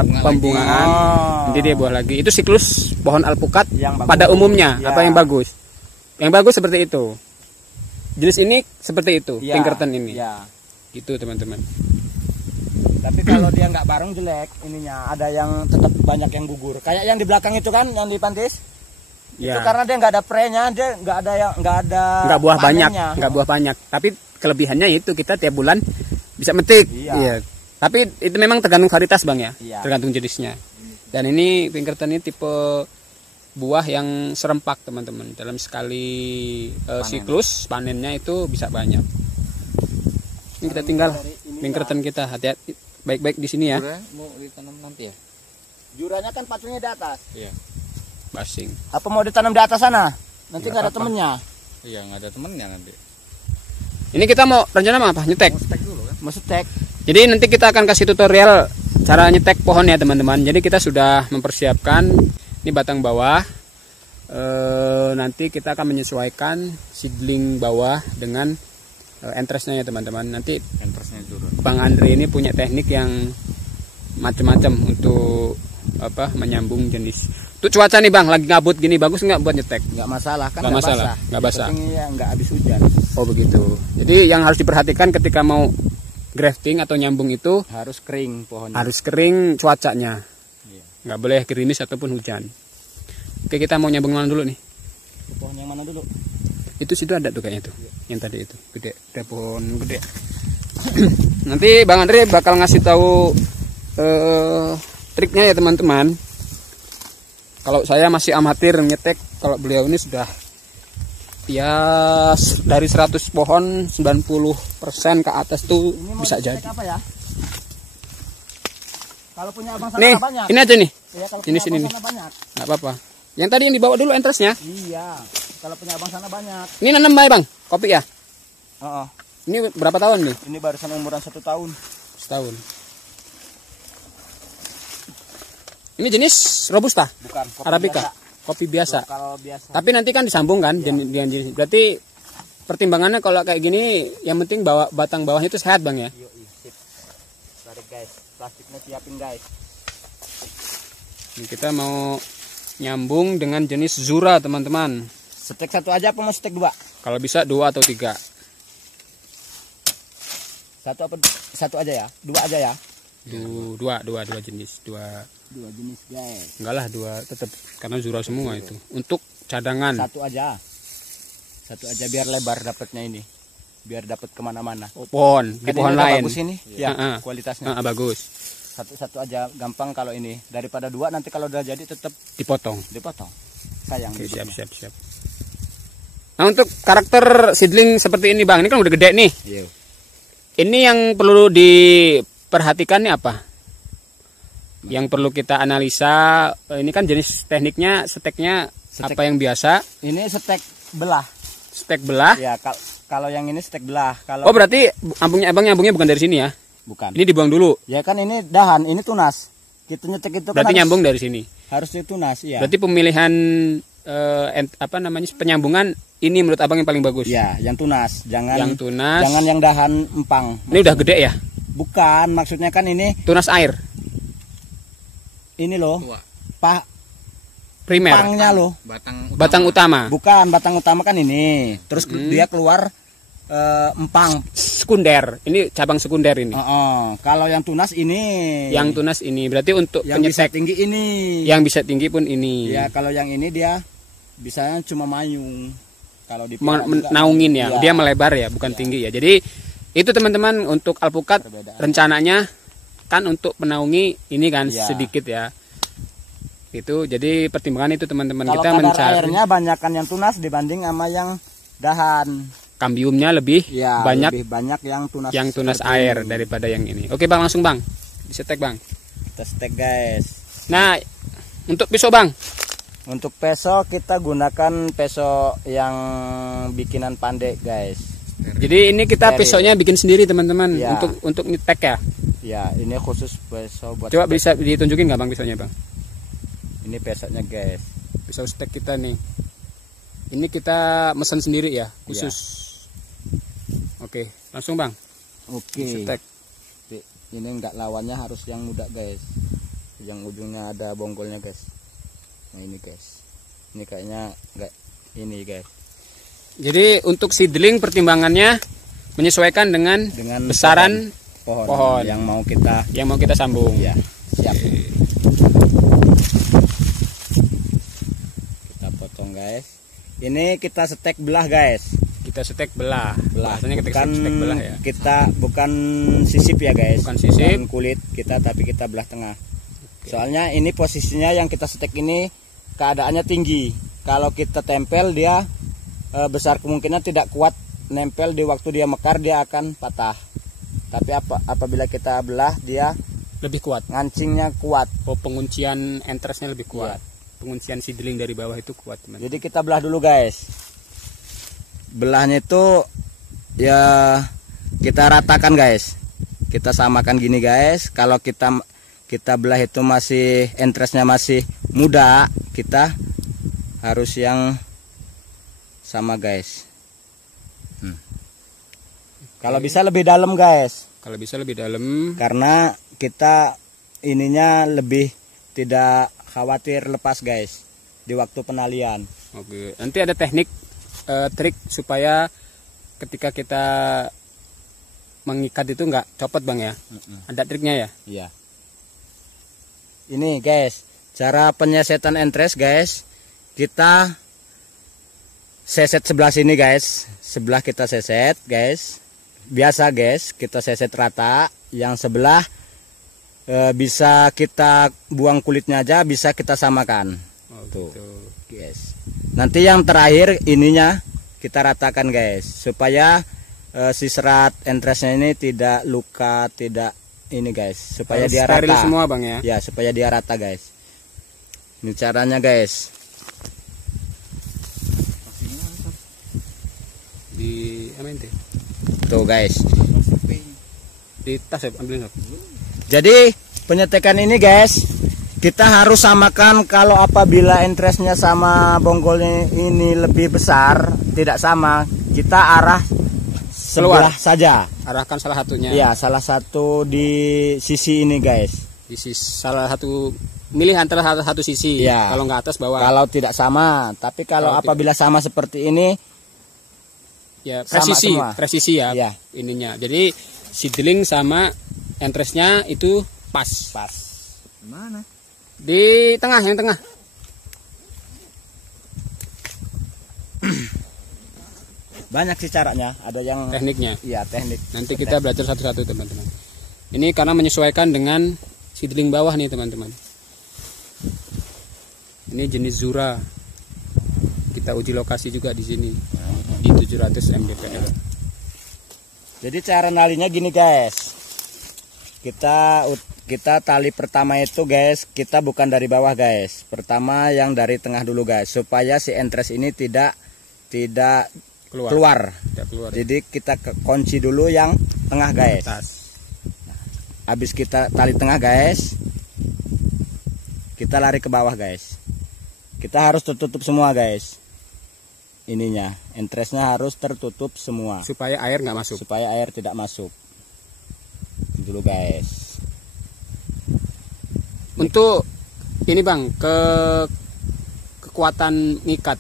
Bunga pembungaan Oh. nanti dia buah lagi. Itu siklus pohon alpukat Yang bagus. pada umumnya. Ya. Apa yang bagus? Yang bagus seperti itu. Jenis ini seperti itu, Ya, Pinkerton ini. ya. Gitu teman-teman. Tapi kalau dia nggak bareng jelek ininya. Ada yang tetap banyak yang gugur. Kayak yang di belakang itu kan, yang di Pantis. Itu karena dia nggak ada prenya, dia nggak ada buah banyak, panennya. nggak buah banyak. Tapi kelebihannya itu kita tiap bulan bisa metik. Iya. Tapi itu memang tergantung varietas bang ya, Iya. tergantung jenisnya. Dan ini Pinkerton ini tipe buah yang serempak teman-teman. Dalam sekali siklus panennya itu bisa banyak. Ini kita tinggal Pinkerton kita, hati-hati, baik-baik di sini ya. Mau ditanam nanti ya? Juranya kan pacunya di atas. Iya. Basing. Apa mau ditanam di atas sana? Nanti nggak ada apa-apa. temennya. Iya, nggak ada temennya nanti. Ini kita mau rencana apa? Nyetek. Stek dulu kan? Mau stek. Jadi nanti kita akan kasih tutorial cara nyetek pohon ya teman-teman. Jadi kita sudah mempersiapkan ini batang bawah. Nanti kita akan menyesuaikan seedling bawah dengan entrestnya ya teman-teman. Nanti Entersnya dulu. Bang Andre ini punya teknik yang macam-macam untuk menyambung jenis. Untuk cuaca nih bang, lagi ngabut gini bagus nggak buat nyetek? Nggak masalah kan? Nggak masalah, basah. nggak basah. Yang penting ya nggak habis hujan. Oh begitu. Jadi yang harus diperhatikan ketika mau grafting atau nyambung itu Harus kering pohonnya. harus kering cuacanya. Iya. Nggak boleh gerimis ataupun hujan. Oke, kita mau nyambung mana dulu nih? Pohon yang mana dulu? Itu situ ada tuh kayaknya tuh. Yang tadi itu gede, ada pohon gede. Nanti Bang Andre bakal ngasih tahu triknya ya teman-teman. Kalau saya masih amatir nyetek, kalau beliau ini sudah ya dari 100 pohon 90% ke atas tuh Ini mau bisa distek jadi. apa ya? Kalau punya abang sana Nih, banyak. ini aja nih. Iya, kalau Ini punya sini abang nih. sana banyak. Nggak apa-apa. Yang tadi yang dibawa dulu entrestnya. Iya, kalau punya abang sana banyak. Ini nanam bay bang, kopi ya. Oh, Ini berapa tahun nih? ini barusan umuran 1 tahun. Setahun. Ini jenis robusta, Bukan kopi arabica, biasa. kopi biasa. Lokal biasa. Tapi nanti kan disambung kan, jenis. Berarti pertimbangannya kalau kayak gini, yang penting batang bawahnya itu sehat bang ya. Yoi, sip. Tarik guys, plastiknya siapin guys. Ini kita mau nyambung dengan jenis Zura teman-teman. Stek satu aja apa mau stek dua? Kalau bisa 2 atau 3. Satu aja ya? Dua aja ya? Dua jenis. Dua jenis guys. Enggak lah 2 tetap karena Zura semua itu. Untuk cadangan. Satu aja biar lebar dapatnya ini. Biar dapat kemana-mana. Pohon di Kan pohon ini udah lain. bagus ini ya, kualitasnya. Bagus. Satu aja gampang kalau ini. Daripada 2 nanti kalau udah jadi tetap Dipotong. dipotong. Sayang. Oke, hidupnya. siap. Nah untuk karakter seedling seperti ini bang, ini kan udah gede nih. Iya. Ini yang perlu diperhatikan nih apa? Yang perlu kita analisa, ini kan jenis tekniknya steknya apa yang biasa? Ini stek belah. Stek belah. Ya, kalau yang ini stek belah. Kalau Oh berarti abang nyambungnya bukan dari sini ya? bukan. Ini dibuang dulu. Ya kan ini dahan, ini tunas. Kita nyetek itu Berarti kan nyambung dari sini. harus ditunas ya. Berarti pemilihan penyambungan ini menurut abang yang paling bagus. Ya, yang tunas, jangan Yang tunas. jangan yang dahan empang. Ini udah gede ya? Bukan, maksudnya kan ini Tunas air loh. Tua. primer. Pangnya loh. Batang utama. Bukan, batang utama kan ini. Terus dia keluar empang. Sekunder. Ini cabang sekunder ini. Kalau yang tunas ini. Yang tunas ini berarti untuk yang bisa penyetek. tinggi ini. Yang bisa tinggi pun ini. Ya, kalau yang ini dia bisanya cuma mayung. Kalau di Naungin ya. Iya. Dia melebar ya, bukan tinggi ya. Jadi itu teman-teman untuk alpukat Perbedaan. rencananya kan untuk menaungi ini kan Iya. sedikit ya. Itu jadi pertimbangan itu teman-teman Kalau kita kadar mencari airnya banyakkan yang tunas dibanding sama yang dahan. kambiumnya lebih Ya, banyak lebih banyak yang tunas seperti air ini. daripada yang ini. Oke bang, langsung bang disetek bang. Kita stek guys. Nah untuk pisau bang, Untuk peso kita gunakan peso yang bikinan pandai guys. jadi ini kita Steril. pisaunya bikin sendiri teman-teman Ya. untuk nyetek ya. Ya, ini khusus peso buat Coba stek. bisa ditunjukin nggak bang pisaunya bang? Ini pesonya guys. Pisau stek kita nih. Ini kita mesen sendiri ya, khusus. Oke, langsung bang. Oke. Stek. Ini enggak lawannya harus yang muda guys. Yang ujungnya ada bonggolnya guys. Nah ini guys. Ini kayaknya enggak ini guys. Jadi untuk seedling pertimbangannya menyesuaikan dengan besaran pohon yang mau kita sambung. ya. Siap. Kita potong guys. Ini kita setek belah guys. Kita setek belah. Belah. Bahasanya kita Bukan setek belah ya. Kita bukan sisip ya guys. Bukan sisip. Bukan kulit kita, tapi kita belah tengah. Soalnya ini posisinya yang kita setek ini keadaannya tinggi. Kalau kita tempel dia besar kemungkinan tidak kuat nempel, di waktu dia mekar dia akan patah. Tapi apabila kita belah dia Lebih kuat. ngancingnya kuat. Oh, penguncian entresnya lebih kuat. Penguncian seedling dari bawah itu kuat, teman. Jadi kita belah dulu guys. Belahnya itu ya kita ratakan guys. Kita samakan gini guys. Kalau kita belah itu masih entresnya masih muda, kita harus yang sama guys. Kalau bisa lebih dalam guys. Kalau bisa lebih dalam. Karena kita ininya lebih tidak khawatir lepas guys di waktu penalian. Oke. Nanti ada teknik trik supaya ketika kita mengikat itu nggak copot bang ya. Ada triknya ya? Iya. Ini guys, cara penyesetan entres guys. Kita seset sebelah sini guys. Sebelah kita seset guys. Biasa guys, kita seset rata. Yang sebelah bisa kita buang kulitnya aja, bisa kita samakan. Oh, tuh gitu. guys. Nanti yang terakhir ininya kita ratakan guys, supaya si serat entresnya ini tidak luka, tidak ini guys, supaya Harus dia steril rata semua bang ya. ya, supaya dia rata guys. Ini caranya guys. Di apa ini? Tuh guys. Di tas ya, ambilin. Jadi penyetekan ini guys, kita harus samakan. Kalau apabila entresnya sama bonggolnya ini lebih besar, tidak sama, kita arah sebelah saja. Arahkan salah satunya. Ya, salah satu di sisi ini guys. Di salah satu, milih antara salah satu sisi. Ya. Kalau nggak atas bawah. Kalau tidak sama, tapi kalau apabila sama seperti ini, ya sama presisi, semua. presisi ya, Ya. ininya. Jadi seedling sama entresnya itu pas. Pas. Mana? Di tengah, yang tengah. Banyak sih caranya, ada yang Tekniknya. iya teknik. Nanti kita belajar satu-satu teman-teman. Ini karena menyesuaikan dengan seedling bawah nih teman-teman. Ini jenis Zura. Kita uji lokasi juga di sini di 700 mdpl. Jadi cara nalinya gini guys. Kita tali pertama itu guys, kita bukan dari bawah guys. Pertama yang dari tengah dulu guys, supaya si entres ini tidak keluar. Tidak keluar. Jadi kita kunci dulu yang tengah guys. Atas. Habis kita tali tengah guys, kita lari ke bawah guys. Kita harus tertutup semua guys. Ininya, entresnya harus tertutup semua. Supaya air nggak masuk. Supaya air tidak masuk. Dulu guys. Untuk ini bang, kekuatan ngikat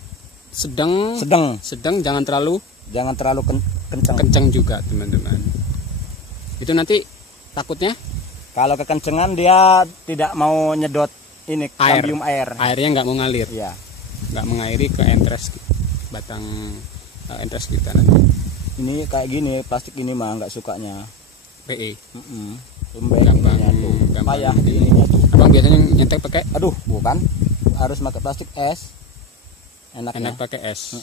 sedang, jangan terlalu kencang juga teman-teman. Itu nanti takutnya kalau kekencengan dia tidak mau nyedot ini kambium air. Airnya nggak mau ngalir. Ya. Nggak mengairi ke entres batang entres kita nanti. Ini kayak gini, plastik ini mah nggak sukanya. PE. Gampang payah ininya tuh. Abang biasanya nyetek pakai? Aduh, bukan. Harus pakai plastik es. Enaknya. Enak pakai es.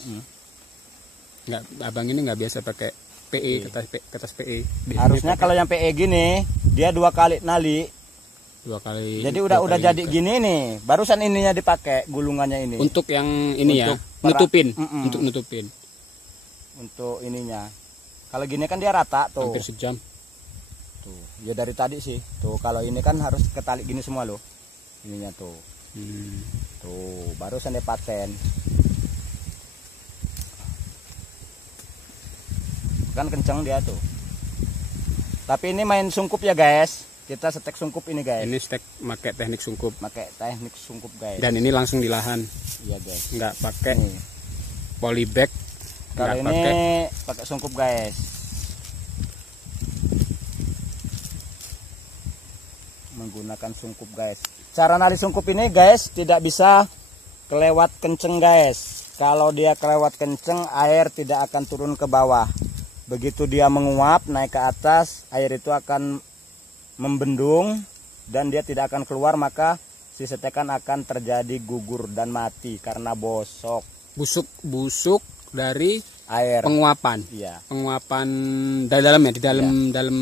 Nggak, abang ini nggak biasa pakai PE, kertas PE. Harusnya kalau yang PE gini, dia 2 kali nali. 2 kali. Jadi udah jadi gini nih. Barusan ininya dipakai gulungannya ini. Untuk yang ini untuk ya, nutupin. Untuk nutupin. Untuk ininya. Kalau gini kan dia rata tuh. Hampir sejam. Tuh, ya dari tadi sih. Tuh kalau ini kan harus ketali gini semua loh. Ininya tuh. Tuh, barusan dia paten. Kan kenceng dia tuh. Tapi ini main sungkup ya guys. Kita setek sungkup ini guys. Ini setek pakai teknik sungkup. Pakai teknik sungkup guys. Dan ini langsung di lahan. Iya guys. Nggak pakai Nih. polybag. Kalau ini pakai sungkup guys. Menggunakan sungkup guys. Cara nali sungkup ini guys tidak bisa kelewat kenceng guys. kalau dia kelewat kenceng, air tidak akan turun ke bawah. Begitu dia menguap naik ke atas, air itu akan membendung dan dia tidak akan keluar, maka si setekan akan terjadi gugur dan mati karena bosok. Busuk dari Air. penguapan. Iya. Penguapan dari dalam ya, di dalam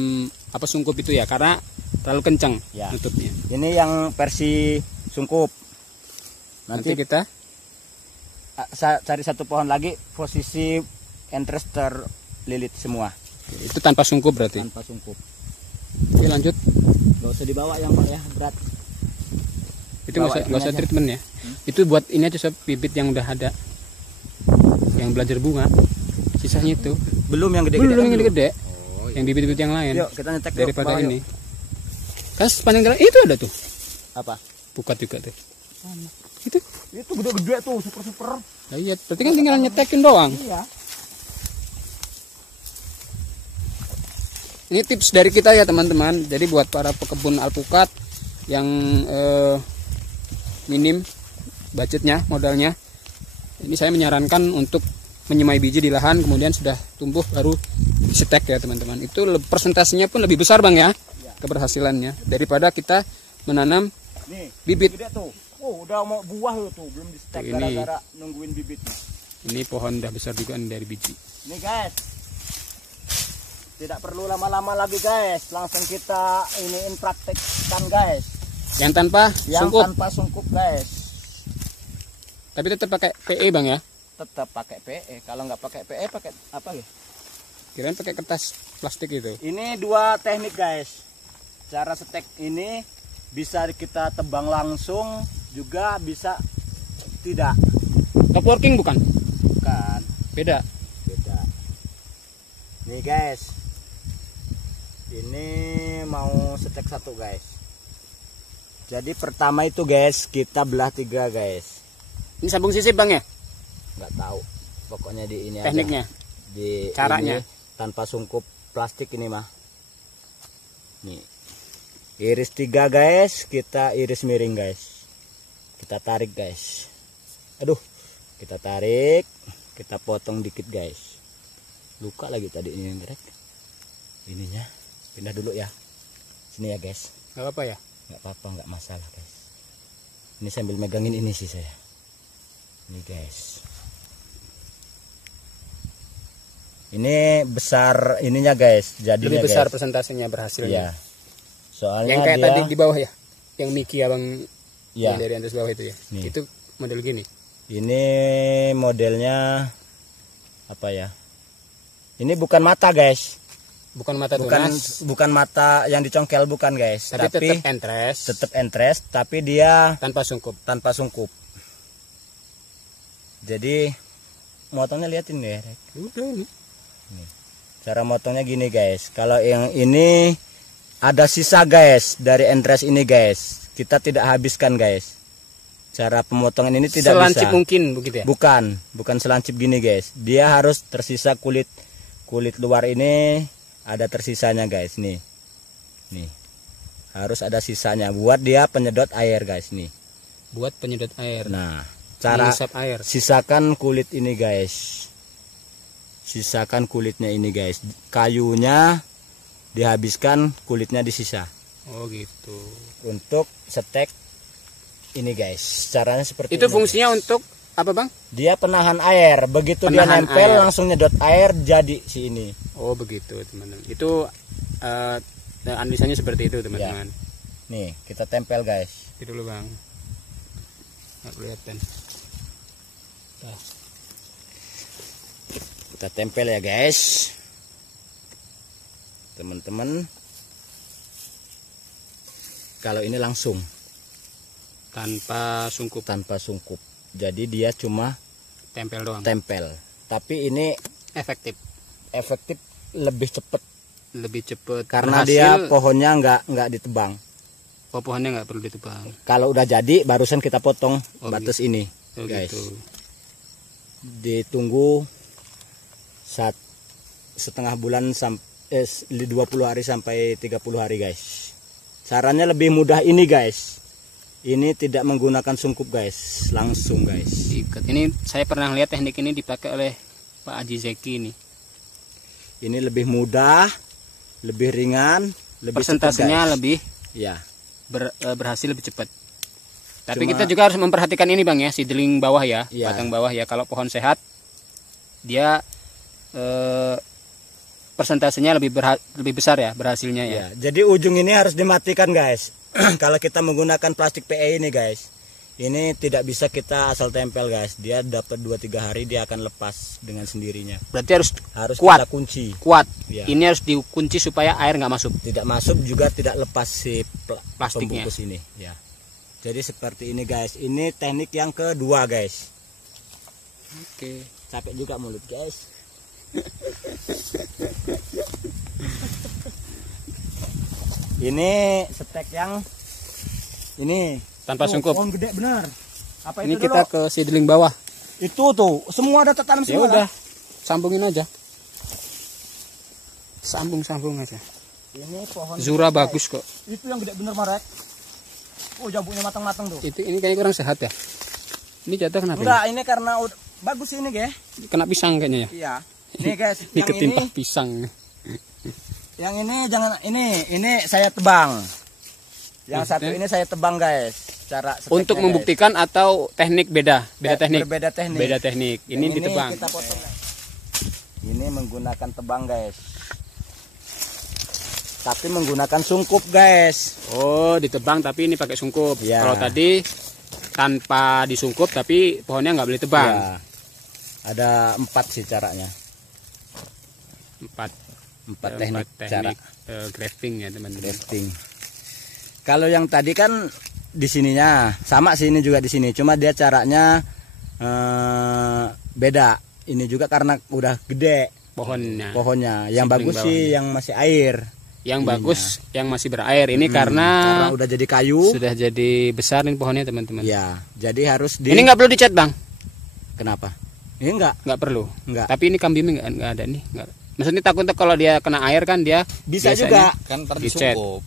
apa sungkup itu ya, karena terlalu kencang Ya. tutupnya. Ini yang versi sungkup. Nanti kita Cari satu pohon lagi, posisi entres terlilit semua itu tanpa sungkup berarti. tanpa sungkup. Oke, lanjut. Gak usah dibawa yang Pak ya, berat. Itu nggak usah aja. treatment ya. Itu buat ini aja sob, bibit yang udah ada, yang belajar bunga. Sisanya itu Belum yang gede-gede. belum kan yang belum? gede, Oh iya. yang bibit-bibit yang lain. Yuk kita nyetek Daripada yuk, ini. Kan sepanjang jalan itu ada tuh. Apa? Pukat juga tuh. Itu. Itu gede-gede tuh, super-super. Nah, iya, berarti kan tinggal nyetekin doang. Iya. Ini tips dari kita ya teman-teman. Jadi buat para pekebun alpukat yang minim budgetnya, modalnya, ini saya menyarankan untuk menyemai biji di lahan, kemudian sudah tumbuh baru setek ya teman-teman. Itu persentasenya pun lebih besar bang ya, keberhasilannya daripada kita menanam Nih, bibit. gede tuh. Oh, udah mau buah tuh, belum di stek Tuh, ini. gara-gara nungguin bibitnya. Ini pohon udah besar juga nih dari biji. Nih guys, tidak perlu lama-lama lagi guys, langsung kita iniin praktekkan guys. Yang tanpa Yang sungkup, tanpa sungkup guys, tapi tetap pakai PE bang ya. tetap pakai PE. Kalau nggak pakai PE, pakai apa ya? Kirain pakai kertas plastik itu. Ini dua teknik guys. Cara setek ini bisa kita tebang langsung, juga bisa tidak. Top working bukan? Bukan, Beda. beda. Nih guys, ini mau setek satu guys. Jadi pertama itu guys, kita belah 3 guys. Ini sambung sisip bang ya? Nggak tahu, pokoknya di ini Tekniknya? aja. Di Caranya? ini, tanpa sungkup plastik ini mah. Nih, iris 3 guys, kita iris miring guys. Kita tarik guys. Aduh, kita tarik, kita potong dikit guys. Luka lagi tadi ini yang direk. Ininya pindah dulu ya. Sini ya guys. Gak apa-apa ya? Nggak apa-apa, nggak masalah guys. Ini sambil megangin ini sih saya. Ini guys. Ini besar ininya guys. Jadinya Lebih besar guys. persentasenya berhasilnya. Iya. Soalnya Yang kayak dia tadi di bawah ya? Yang Miki abang Iya. yang dari atas bawah itu ya? Nih. Itu model gini. Ini modelnya apa ya? Ini bukan mata guys. Bukan mata Bukan tunas, bukan mata yang dicongkel bukan guys. tapi tetap entres, tetap entres, tapi dia tanpa sungkup. tanpa sungkup. Jadi motongnya liatin ya. Rek. Udah ini. Cara motongnya gini guys. Kalau yang ini ada sisa guys dari entres ini guys. Kita tidak habiskan guys. Cara pemotongan ini tidak Selancip bisa. mungkin begitu ya? Bukan selancip gini guys. Dia harus tersisa kulit luar ini ada tersisanya guys nih. Nih. Harus ada sisanya buat dia penyedot air guys nih. Buat penyedot air. Nah, cara Mengisap air. sisakan kulit ini guys. Sisakan kulitnya ini guys. Kayunya dihabiskan, kulitnya disisa. Oh gitu. Untuk setek ini guys. Caranya seperti Itu ini, fungsinya guys. untuk apa bang? Dia penahan air. Begitu dia Penahan nempel air. langsung nyedot air jadi si ini. Oh begitu teman-teman. Itu analisanya seperti itu teman-teman. Nih, kita tempel guys. Itu dulu bang. Nggak kelihatan. Nah, Kita tempel ya guys. Teman-teman. Kalau ini langsung tanpa sungkup, tanpa sungkup. Jadi dia cuma tempel doang. tempel. Tapi ini Efektif. efektif lebih cepat Lebih cepat. karena berhasil. dia pohonnya nggak ditebang. Oh, pohonnya nggak perlu ditebang. Kalau udah jadi barusan kita potong Oh, batas ini Oh, guys. gitu. Ditunggu setengah bulan 20 hari sampai 30 hari guys. Caranya lebih mudah ini guys. Ini tidak menggunakan sungkup guys, langsung guys. Diikat. Ini saya pernah lihat teknik ini dipakai oleh Pak Haji Zeki ini. Ini lebih mudah, lebih ringan, lebih Persentasenya cepat, guys. lebih Ya. berhasil lebih cepat. Tapi Cuma- kita juga harus memperhatikan ini Bang ya, seedling bawah ya, Iya. batang bawah ya. Kalau pohon sehat, dia persentasenya lebih besar ya berhasilnya ya. Ya, jadi ujung ini harus dimatikan guys. Kalau kita menggunakan plastik PE ini guys, ini tidak bisa kita asal tempel guys. Dia dapat 2-3 hari dia akan lepas dengan sendirinya. Berarti Harus Kuat. kita kunci. kuat. Ya. Ini harus dikunci supaya air nggak masuk. Tidak masuk juga tidak lepas si Plastiknya. pembungkus ini. Ya. Jadi seperti ini guys. Ini teknik yang kedua guys. Oke. Capek juga mulut guys. Ini stek yang ini Tanpa Tuh, sungkup. pohon gede benar. Apa Ini itu kita dulu? ke seedling bawah. Itu tuh semua ada tertanam Ya semua. udah, lah. sambungin aja. Sambung aja. Ini pohon Zura gede, bagus kok. guys. Itu yang gede bener Marek. Oh jambunya matang-matang tuh. Ini kayaknya kurang sehat ya. Ini jatuh kenapa? Enggak, ini karena bagus ini guys. Ini? Kena pisang kayaknya ya. Iya. Ini guys, Ini yang ketimpa ini, pisang. yang ini jangan ini saya tebang. Yang satu ini saya tebang guys. Cara steknya, Untuk guys. membuktikan atau teknik beda teknik. Berbeda teknik. Beda teknik. Yang Ini ditebang. Kita potong, guys. Ini menggunakan tebang guys. Tapi menggunakan sungkup guys. Oh, ditebang tapi ini pakai sungkup. Ya. Kalau tadi tanpa disungkup tapi pohonnya nggak boleh tebang. Ya. Ada 4 sih caranya. 4 Teknik cara grafting ya teman-teman. grafting. Kalau yang tadi kan di sininya sama sih, ini juga di sini. Cuma dia caranya beda. Ini juga karena udah gede pohonnya. Yang Seedling bagus sih bawahnya. yang masih air. Yang Ininya. bagus yang masih berair. Ini Karena karena udah jadi kayu. sudah jadi besar nih pohonnya teman-teman. Ya, jadi harus Ini nggak perlu dicat bang. Kenapa? Ini Nggak perlu. enggak. Tapi ini kambingnya nggak ada nih. Nggak. Maksudnya takutnya kalau dia kena air kan dia Bisa biasanya juga. Kan ntar Dicet. disungkup.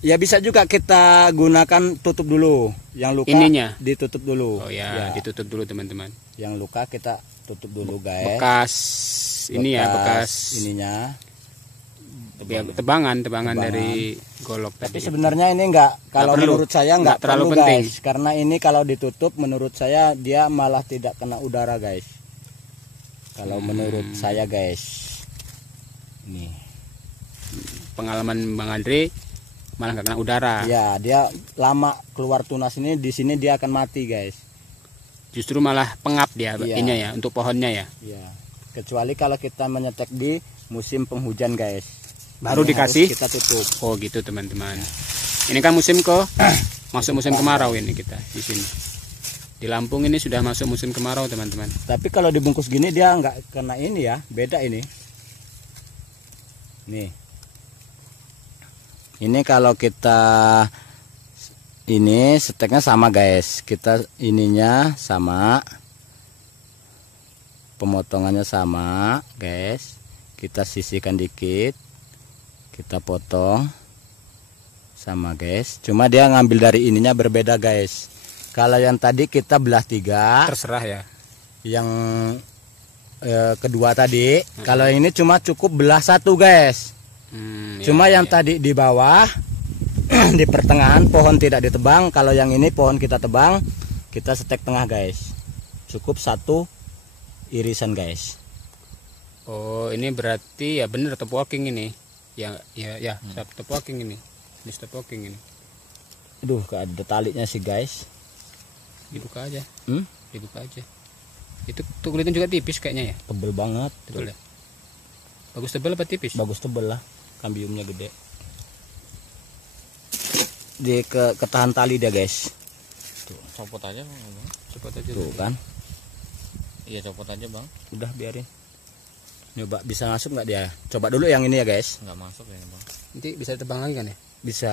Ya bisa juga kita gunakan tutup dulu. Yang luka Ininya? ditutup dulu. Oh ya, ditutup dulu teman-teman. Yang luka kita tutup dulu guys. Bekas ini ya bekas ininya. tebangan Tebangan. dari golok Tapi tadi. sebenarnya ini enggak, kalau perlu. menurut saya Nggak enggak terlalu perlu penting. guys. Karena ini kalau ditutup menurut saya dia malah tidak kena udara guys. Kalau menurut saya guys. Nih. Pengalaman Bang Andre malah nggak kena udara. Ya, dia lama keluar tunas ini, di sini dia akan mati guys. Justru malah pengap dia Iya. ininya ya untuk pohonnya ya. Ya. Kecuali kalau kita menyetek di musim penghujan guys. Baru Ini dikasih? harus kita tutup. Oh gitu teman-teman. Ini kan musim masuk musim kemarau ini kita di sini. Di Lampung ini sudah masuk musim kemarau teman-teman. Tapi kalau dibungkus gini dia nggak kena ini ya, beda ini. Nih. Ini kalau kita ini steknya sama guys. Kita ininya sama. Pemotongannya sama, guys. Kita sisihkan dikit. Kita potong sama guys. Cuma dia ngambil dari ininya berbeda guys. Kalau yang tadi kita belah 3. Terserah ya. Yang kedua tadi, kalau ini cuma cukup belah 1 guys. Cuma yang tadi di bawah di pertengahan pohon tidak ditebang. Kalau yang ini pohon kita tebang, kita setek tengah guys. Cukup 1 irisan guys. Oh ini berarti ya bener top walking ini. Ya top walking ini. Ini top walking ini. Aduh, gak ada talinya sih guys. Dibuka aja. Hmm? Dibuka aja. Itu tuh kulitnya juga tipis kayaknya ya. Tebel banget. Betul ya. Bagus tebal apa tipis? Bagus tebel lah. Kambiumnya gede. Di ketahan tali dia guys. Tuh, copot aja bang. Cepat aja. Tuh kan. Iya copot aja bang. Udah biarin. Nyoba bisa masuk nggak dia? Coba dulu yang ini ya guys. Nggak masuk ya bang. Nanti bisa ditebang lagi kan ya? Bisa.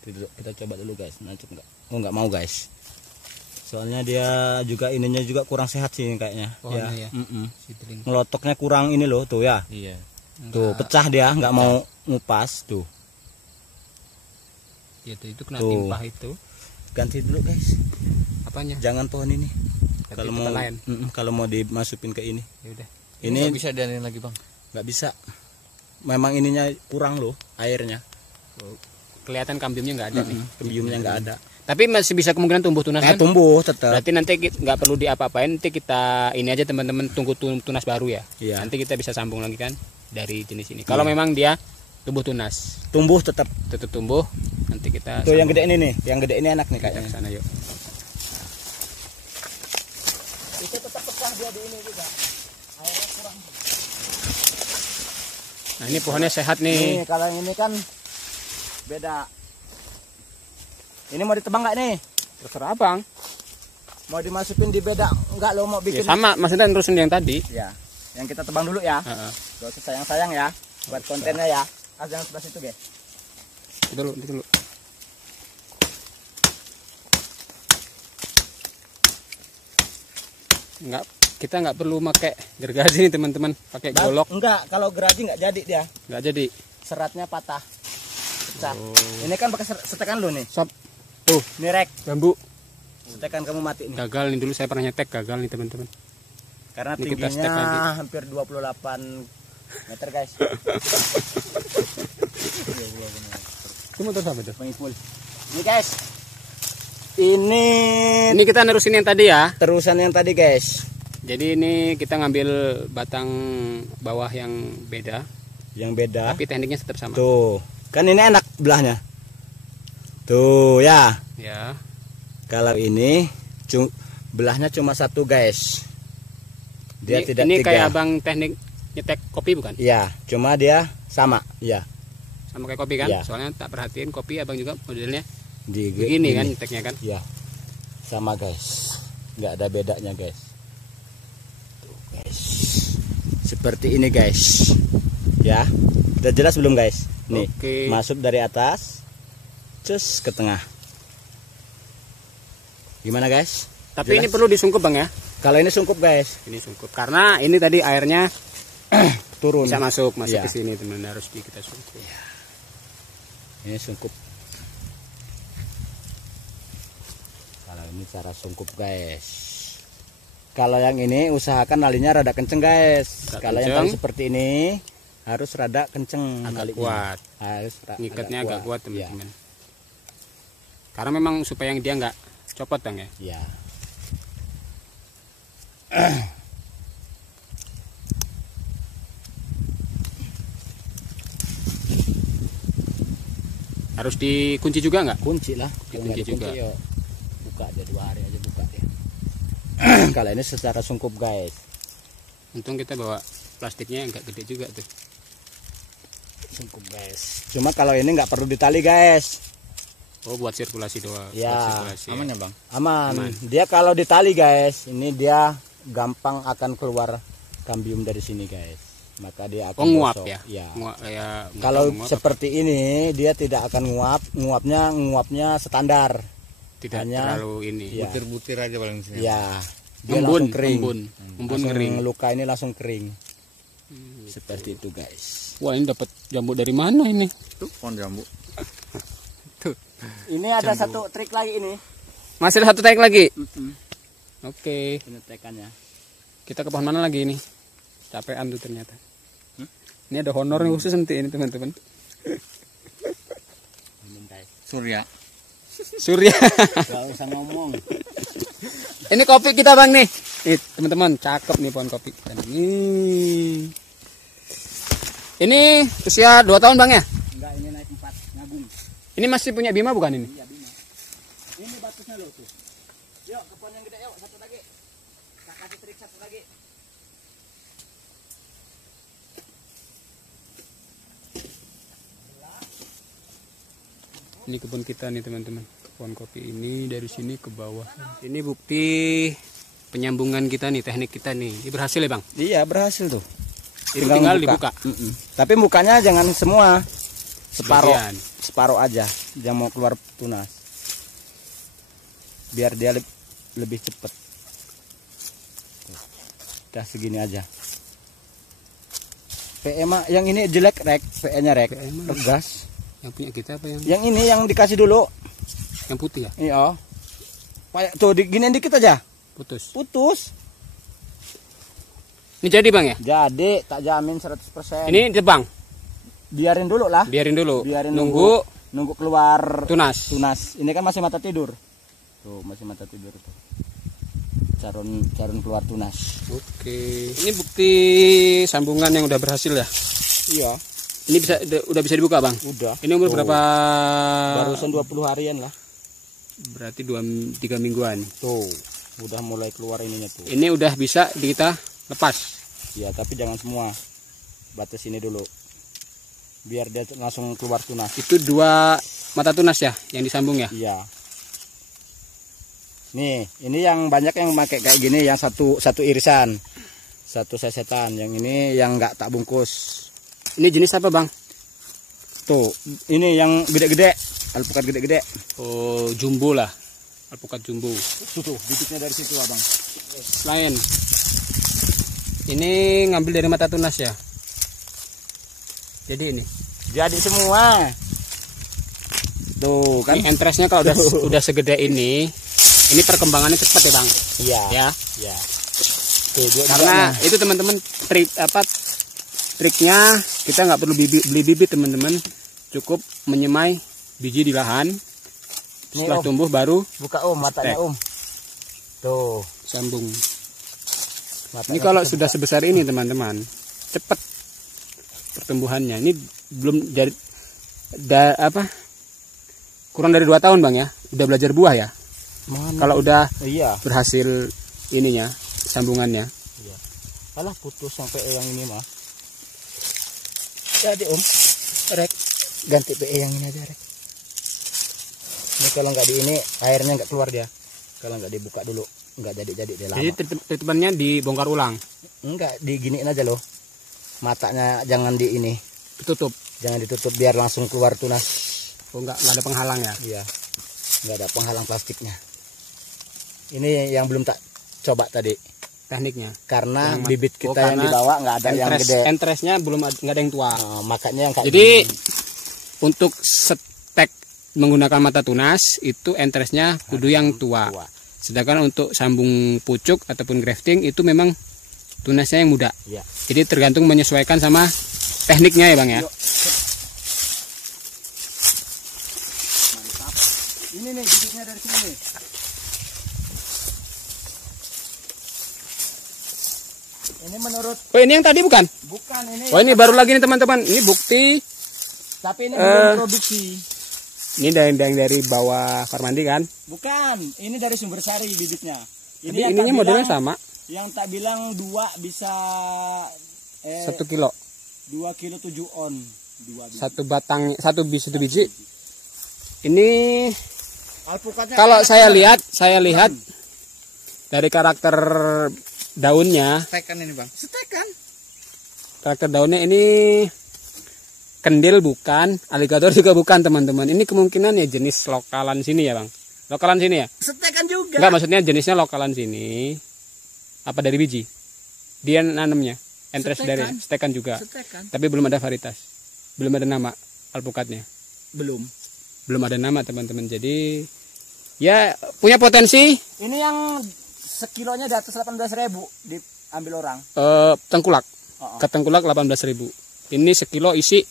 Kita coba dulu guys. Nancep nggak? Oh nggak mau guys. Soalnya dia juga ininya juga kurang sehat sih kayaknya. Pohonnya ya? Mm-mm. Seedling. Ngelotoknya kurang ini loh tuh ya. Iya. Tuh pecah dia, nggak mau ngupas tuh. Ya itu kena Tuh. timpah itu. ganti dulu guys. Apanya? Jangan pohon ini. Ganti Kalau tempat mau lain. kalau mau dimasukin ke ini. Ya udah. Ini Ini nggak bisa dianin lagi bang. nggak bisa. Memang ininya kurang loh airnya. Kelihatan kambiumnya nggak ada nih. Biumnya nggak ada. Tapi masih bisa kemungkinan tumbuh tunas kan? Tumbuh tetap. Berarti nanti nggak perlu diapa-apain, nanti kita ini aja teman-teman tunggu tunas baru ya. Iya. Nanti kita bisa sambung lagi kan dari jenis ini. Kalau memang dia tumbuh tunas, Tumbuh tetap. tetap tumbuh, nanti kita Tuh yang sambung. gede ini nih, yang gede ini enak nih Kita kayaknya. ke sana yuk. Itu tetap pecah dia di ini juga. Airnya kurang. Nah ini pohonnya sehat nih. Nih kalau yang ini kan beda. Ini mau ditebang nggak nih? Terserah abang. Mau dimasukin di beda? Enggak lo mau Ya, bikin? sama, maksudnya terusin yang tadi. Ya. Yang kita tebang dulu ya. Heeh. Gak usah sayang-sayang ya. Buat kontennya ya. Jangan sebelah situ guys. Itu dulu. Kita nggak perlu pakai gergaji nih teman-teman, pakai golok Enggak, kalau geraji nggak jadi dia. nggak jadi. Seratnya patah. Pecah. Oh. Ini kan pakai setekan lu nih. Sob, tuh Ini rek. bambu Setekan kamu mati nih. gagal nih, dulu saya pernah nyetek gagal nih teman-teman. Karena Ini kita setek lagi. tingginya hampir 28 meter guys. Itu motor siapa tuh? Pengipul. Ini guys. Ini Ini kita nerusin yang tadi ya. terusan yang tadi guys. Jadi ini kita ngambil batang bawah yang beda, Yang beda. tapi tekniknya tetap sama. Tuh. Kan ini enak belahnya. Tuh ya. Ya. Kalau ini belahnya cuma satu guys. Dia Ini, tidak ini tiga. kayak abang teknik nyetek kopi bukan? Iya, cuma dia sama. Iya. Sama kayak kopi kan? Iya. Soalnya tak perhatiin kopi abang juga modelnya Di begini kan nyeteknya kan? Iya. Sama guys. Nggak ada bedanya guys. Tuh guys. Seperti ini guys. Ya. Udah jelas belum guys? Nih. Oke. Masuk dari atas. Cus ke tengah. Gimana guys? Tapi Jelas? ini perlu disungkup bang ya? Kalau ini sungkup guys, Ini sungkup karena ini tadi airnya turun. bisa masuk Iya. ke sini teman, harus kita sungkup. Ini sungkup. Kalau ini cara sungkup guys. Kalau yang ini usahakan nalinya rada kenceng guys. Rada Kalau yang kenceng. tali seperti ini harus rada kenceng Agak nalinya. kuat. Harus Ngikatnya agak kuat Iya. teman-teman. Karena memang supaya yang dia nggak copot bang ya. Iya. Harus dikunci juga nggak? Kunci lah. Kalau Dikunci nggak dikunci, juga. yo, buka aja 2 hari aja buka ya. Kalau ini secara sungkup guys. Untung kita bawa plastiknya yang nggak gede juga tuh. Sungkup guys. Cuma kalau ini nggak perlu ditali guys. Oh buat sirkulasi doang. Ya, Buat sirkulasi, Aman ya bang? Aman. Aman. Dia kalau ditali guys, ini dia gampang akan keluar kambium dari sini guys. Maka dia akan Oh nguap gosok. ya? Ya. Nguap, ya nggak Kalau tahu nguap seperti ini dia tidak akan nguap. Nguapnya standar. apa. Tidak hanya- terlalu ini. Iya. Butir-butir aja paling sini. Ya. Dia Embun, langsung kering. embun Langsung kering. luka ini langsung kering. Seperti itu guys. Wah ini dapat jambu dari mana ini? Tuh pohon jambu. Tuh. Ini ada satu trik lagi ini. Masih ada satu tank lagi. Oke. Penyetekannya. Kita ke pohon mana lagi ini? Capean tuh ternyata. Ini ada honor yang khusus nanti ini teman-teman. Ini guys. Surya. Surya. Gak usah ngomong. Ini kopi kita bang nih. Nih teman-teman, cakep nih pohon kopi kita nih. Ini usia 2 tahun bang ya? Enggak, ini naik 4 ngagung. Ini masih punya Bima bukan ini? Iya, Bima. Ini batusnya loh tuh. Yuk ke pohon yang gede yuk, satu lagi. Tak kasih trik satu lagi. Ini kebun kita nih teman-teman. Pohon kopi ini dari sini ke bawah. Ini bukti penyambungan kita nih, teknik kita nih. Ini berhasil ya bang? Iya, berhasil tuh. Tinggal dibuka. Tapi mukanya jangan semua. Separuh. Sebagian. Separuh aja. Yang mau keluar tunas. Biar dia lebih cepet. Udah segini aja. PE mah yang ini jelek rek, PE-nya rek. PE mah. Tegas. Yang punya kita apa yang? Yang ini yang dikasih dulu. Yang putih ya? Iya. Tuh diginiin dikit aja. Putus. Putus. Ini jadi bang ya? Jadi tak jamin 100%. Ini tebang. Biarin dulu lah. Biarin dulu. Biarin nunggu keluar tunas. Ini kan masih mata tidur. Tuh, masih mata tidur tuh. Carun keluar tunas. Oke. Ini bukti sambungan yang udah berhasil ya? Iya. Ini udah bisa dibuka bang? Udah. Ini umur berapa? Barusan 20 harian lah. Berarti 2-3 mingguan. Tuh, udah mulai keluar ininya tuh. Ini udah bisa kita lepas. Ya, tapi jangan semua. Batas ini dulu. Biar dia langsung keluar tunas. Itu 2 mata tunas ya yang disambung ya? Iya. Nih, ini yang banyak yang pakai kayak gini, yang satu irisan, satu sesetan. Yang ini yang nggak tak bungkus. Ini jenis apa bang? Tuh, ini yang gede-gede, alpukat gede-gede. Oh, jumbo lah, alpukat jumbo. Tuh, bibitnya dari situ abang. Lain. Ini ngambil dari mata tunas ya? Jadi ini. Jadi semua. Tuh kan. Ini entresnya kalau udah segede ini perkembangannya cepat ya bang. Iya. Ya. Iya. Karena itu teman-teman triknya kita nggak perlu beli bibit teman-teman, cukup menyemai biji di lahan. Setelah tumbuh baru buka matanya Tuh sambung. Ini kalau sudah sebesar ini teman-teman, cepat pertumbuhannya. Ini belum kurang dari 2 tahun bang ya, udah belajar buah ya. Mana? Kalau udah iya berhasil ininya sambungannya. Iya. Alah putus sampai yang ini mah. Jadi rek ganti PE yang ini aja rek. Ini kalau nggak di ini airnya nggak keluar dia. Kalau nggak dibuka dulu nggak jadi dia lama. Jadi treatmentnya dibongkar ulang. Enggak, diginiin aja loh. Matanya jangan di ini. Ditutup. Jangan ditutup biar langsung keluar tunas. Oh nggak ada penghalang ya? Iya. Nggak ada penghalang plastiknya. Ini yang belum tak coba tadi tekniknya. Karena bibit kita yang dibawa nggak ada yang gede. Entresnya belum nggak ada yang tua. Makanya yang kayak jadi untuk setek menggunakan mata tunas itu entresnya kudu yang tua. Sedangkan untuk sambung pucuk ataupun grafting itu memang tunasnya yang muda. Ya. Jadi tergantung menyesuaikan sama tekniknya ya bang ya. Mantap. Ini nih bibitnya dari sini nih. Ini menurut. Oh ini yang tadi bukan? Bukan ini. Oh ini baru lagi nih teman-teman. Ini bukti. Tapi ini belum produksi. Ini dari bawah Farmandi kan? Bukan. Ini dari Sumber Sari bibitnya. Ini ininya modelnya sama. Yang tak bilang 2 bisa 1 kilo. 2 kilo 7 on. 2 biji. Satu batang, satu biji. Ini alpukatnya kalau saya lihat dari karakter daunnya. Stekan ini bang. Stekan. Karakter daunnya ini kendil bukan, aligator juga bukan teman-teman. Ini kemungkinan ya jenis lokalan sini ya bang. Lokalan sini ya? Stekan juga. Enggak, maksudnya jenisnya lokalan sini. Apa dari biji? Dia nanamnya. Entres dari stekan juga. Stekan. Tapi belum ada varietas. Belum ada nama alpukatnya. Belum ada nama teman-teman. Jadi ya punya potensi. Ini yang sekilonya di atas 18.000 diambil orang. Tengkulak. Ke tengkulak 18.000. Ini sekilo isi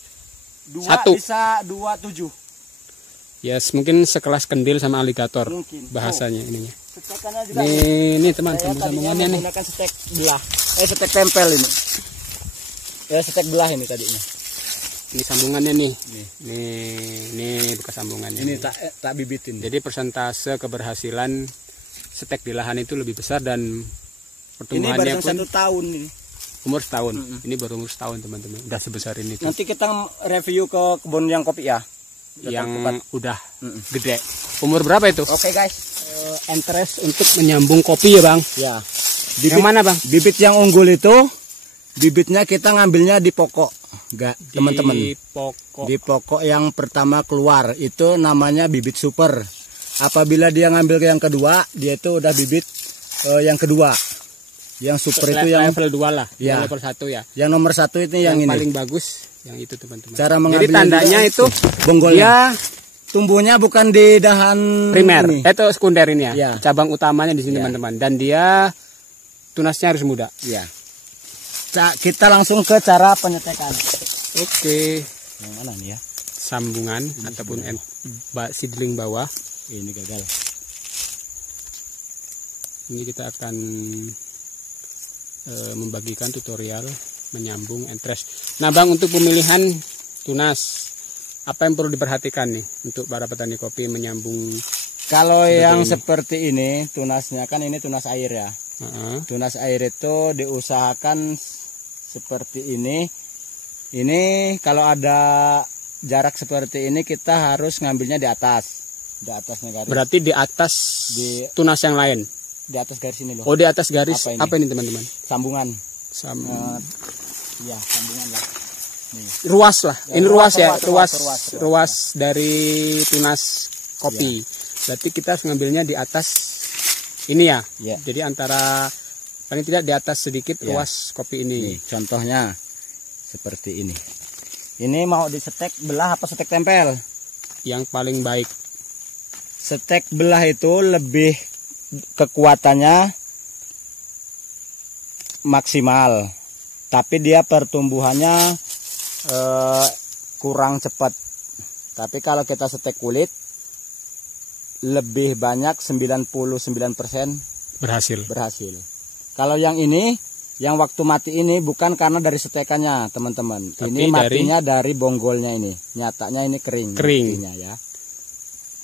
2 1. Bisa 27. Ya mungkin sekelas kendil sama aligator. Mungkin. Bahasanya ininya. Stekannya juga. Ini teman sambungannya nih. Menggunakan stek belah. Stek tempel ini. Stek belah ini tadinya. Ini sambungannya nih. Nih bekas sambungannya. Ini tak bibitin. Jadi persentase keberhasilan stek di lahan itu lebih besar dan pertumbuhannya ini baru 1 tahun ini. Umur setahun. Ini baru umur setahun teman-teman. Udah sebesar ini tuh. Nanti kita review ke kebun yang kopi ya. Yang udah gede. Umur berapa itu? Oke guys. Interest untuk menyambung kopi ya bang. Ya. Bibit, yang mana bang? Bibit yang unggul itu bibitnya kita ngambilnya di pokok, enggak teman-teman. Di pokok yang pertama keluar itu namanya bibit super. Apabila dia ngambil yang kedua, dia itu udah bibit yang kedua. Yang super itu yang level 2 lah, ya. Level 1 ya. Yang nomor 1 itu yang ini. Paling bagus yang itu teman-teman. Cara jadi tandanya itu bonggolnya. Dia tumbuhnya bukan di dahan primer. ini. Itu sekunder ini ya. Ya. Cabang utamanya di sini Ya. teman-teman. Dan dia tunasnya harus muda. Ya. Kita langsung ke cara penyetekan. Oke. Yang mana nih ya? Sambungan ataupun seedling bawah. Ini gagal. Ini kita akan membagikan tutorial menyambung entres. Nah Bang, untuk pemilihan tunas apa yang perlu diperhatikan nih untuk para petani kopi menyambung? Kalau yang ini. seperti ini tunasnya kan ini tunas air ya. Tunas air itu diusahakan seperti ini. Ini kalau ada jarak seperti ini kita harus ngambilnya di atas. Di atasnya garis. Berarti di atas tunas yang lain. Di atas garis ini loh. Oh, di atas garis. Apa ini? Teman-teman? Sambungan. Ya, sambungan lah. Nih. Ruas lah. Ya, Ini ruas ya, ruas ya. dari tunas kopi. Berarti kita harus ngambilnya di atas ini ya. Ya. Jadi antara paling tidak di atas sedikit Ya. ruas kopi ini. Nih, contohnya seperti ini. Ini mau disetek belah apa setek tempel? Yang paling baik. Setek belah itu lebih kekuatannya maksimal, tapi dia pertumbuhannya kurang cepat. Tapi kalau kita setek kulit lebih banyak 99% berhasil. Kalau yang ini, yang waktu mati ini bukan karena dari setekannya teman-teman. Ini matinya dari bonggolnya ini. Nyatanya ini kering. Matinya, ya.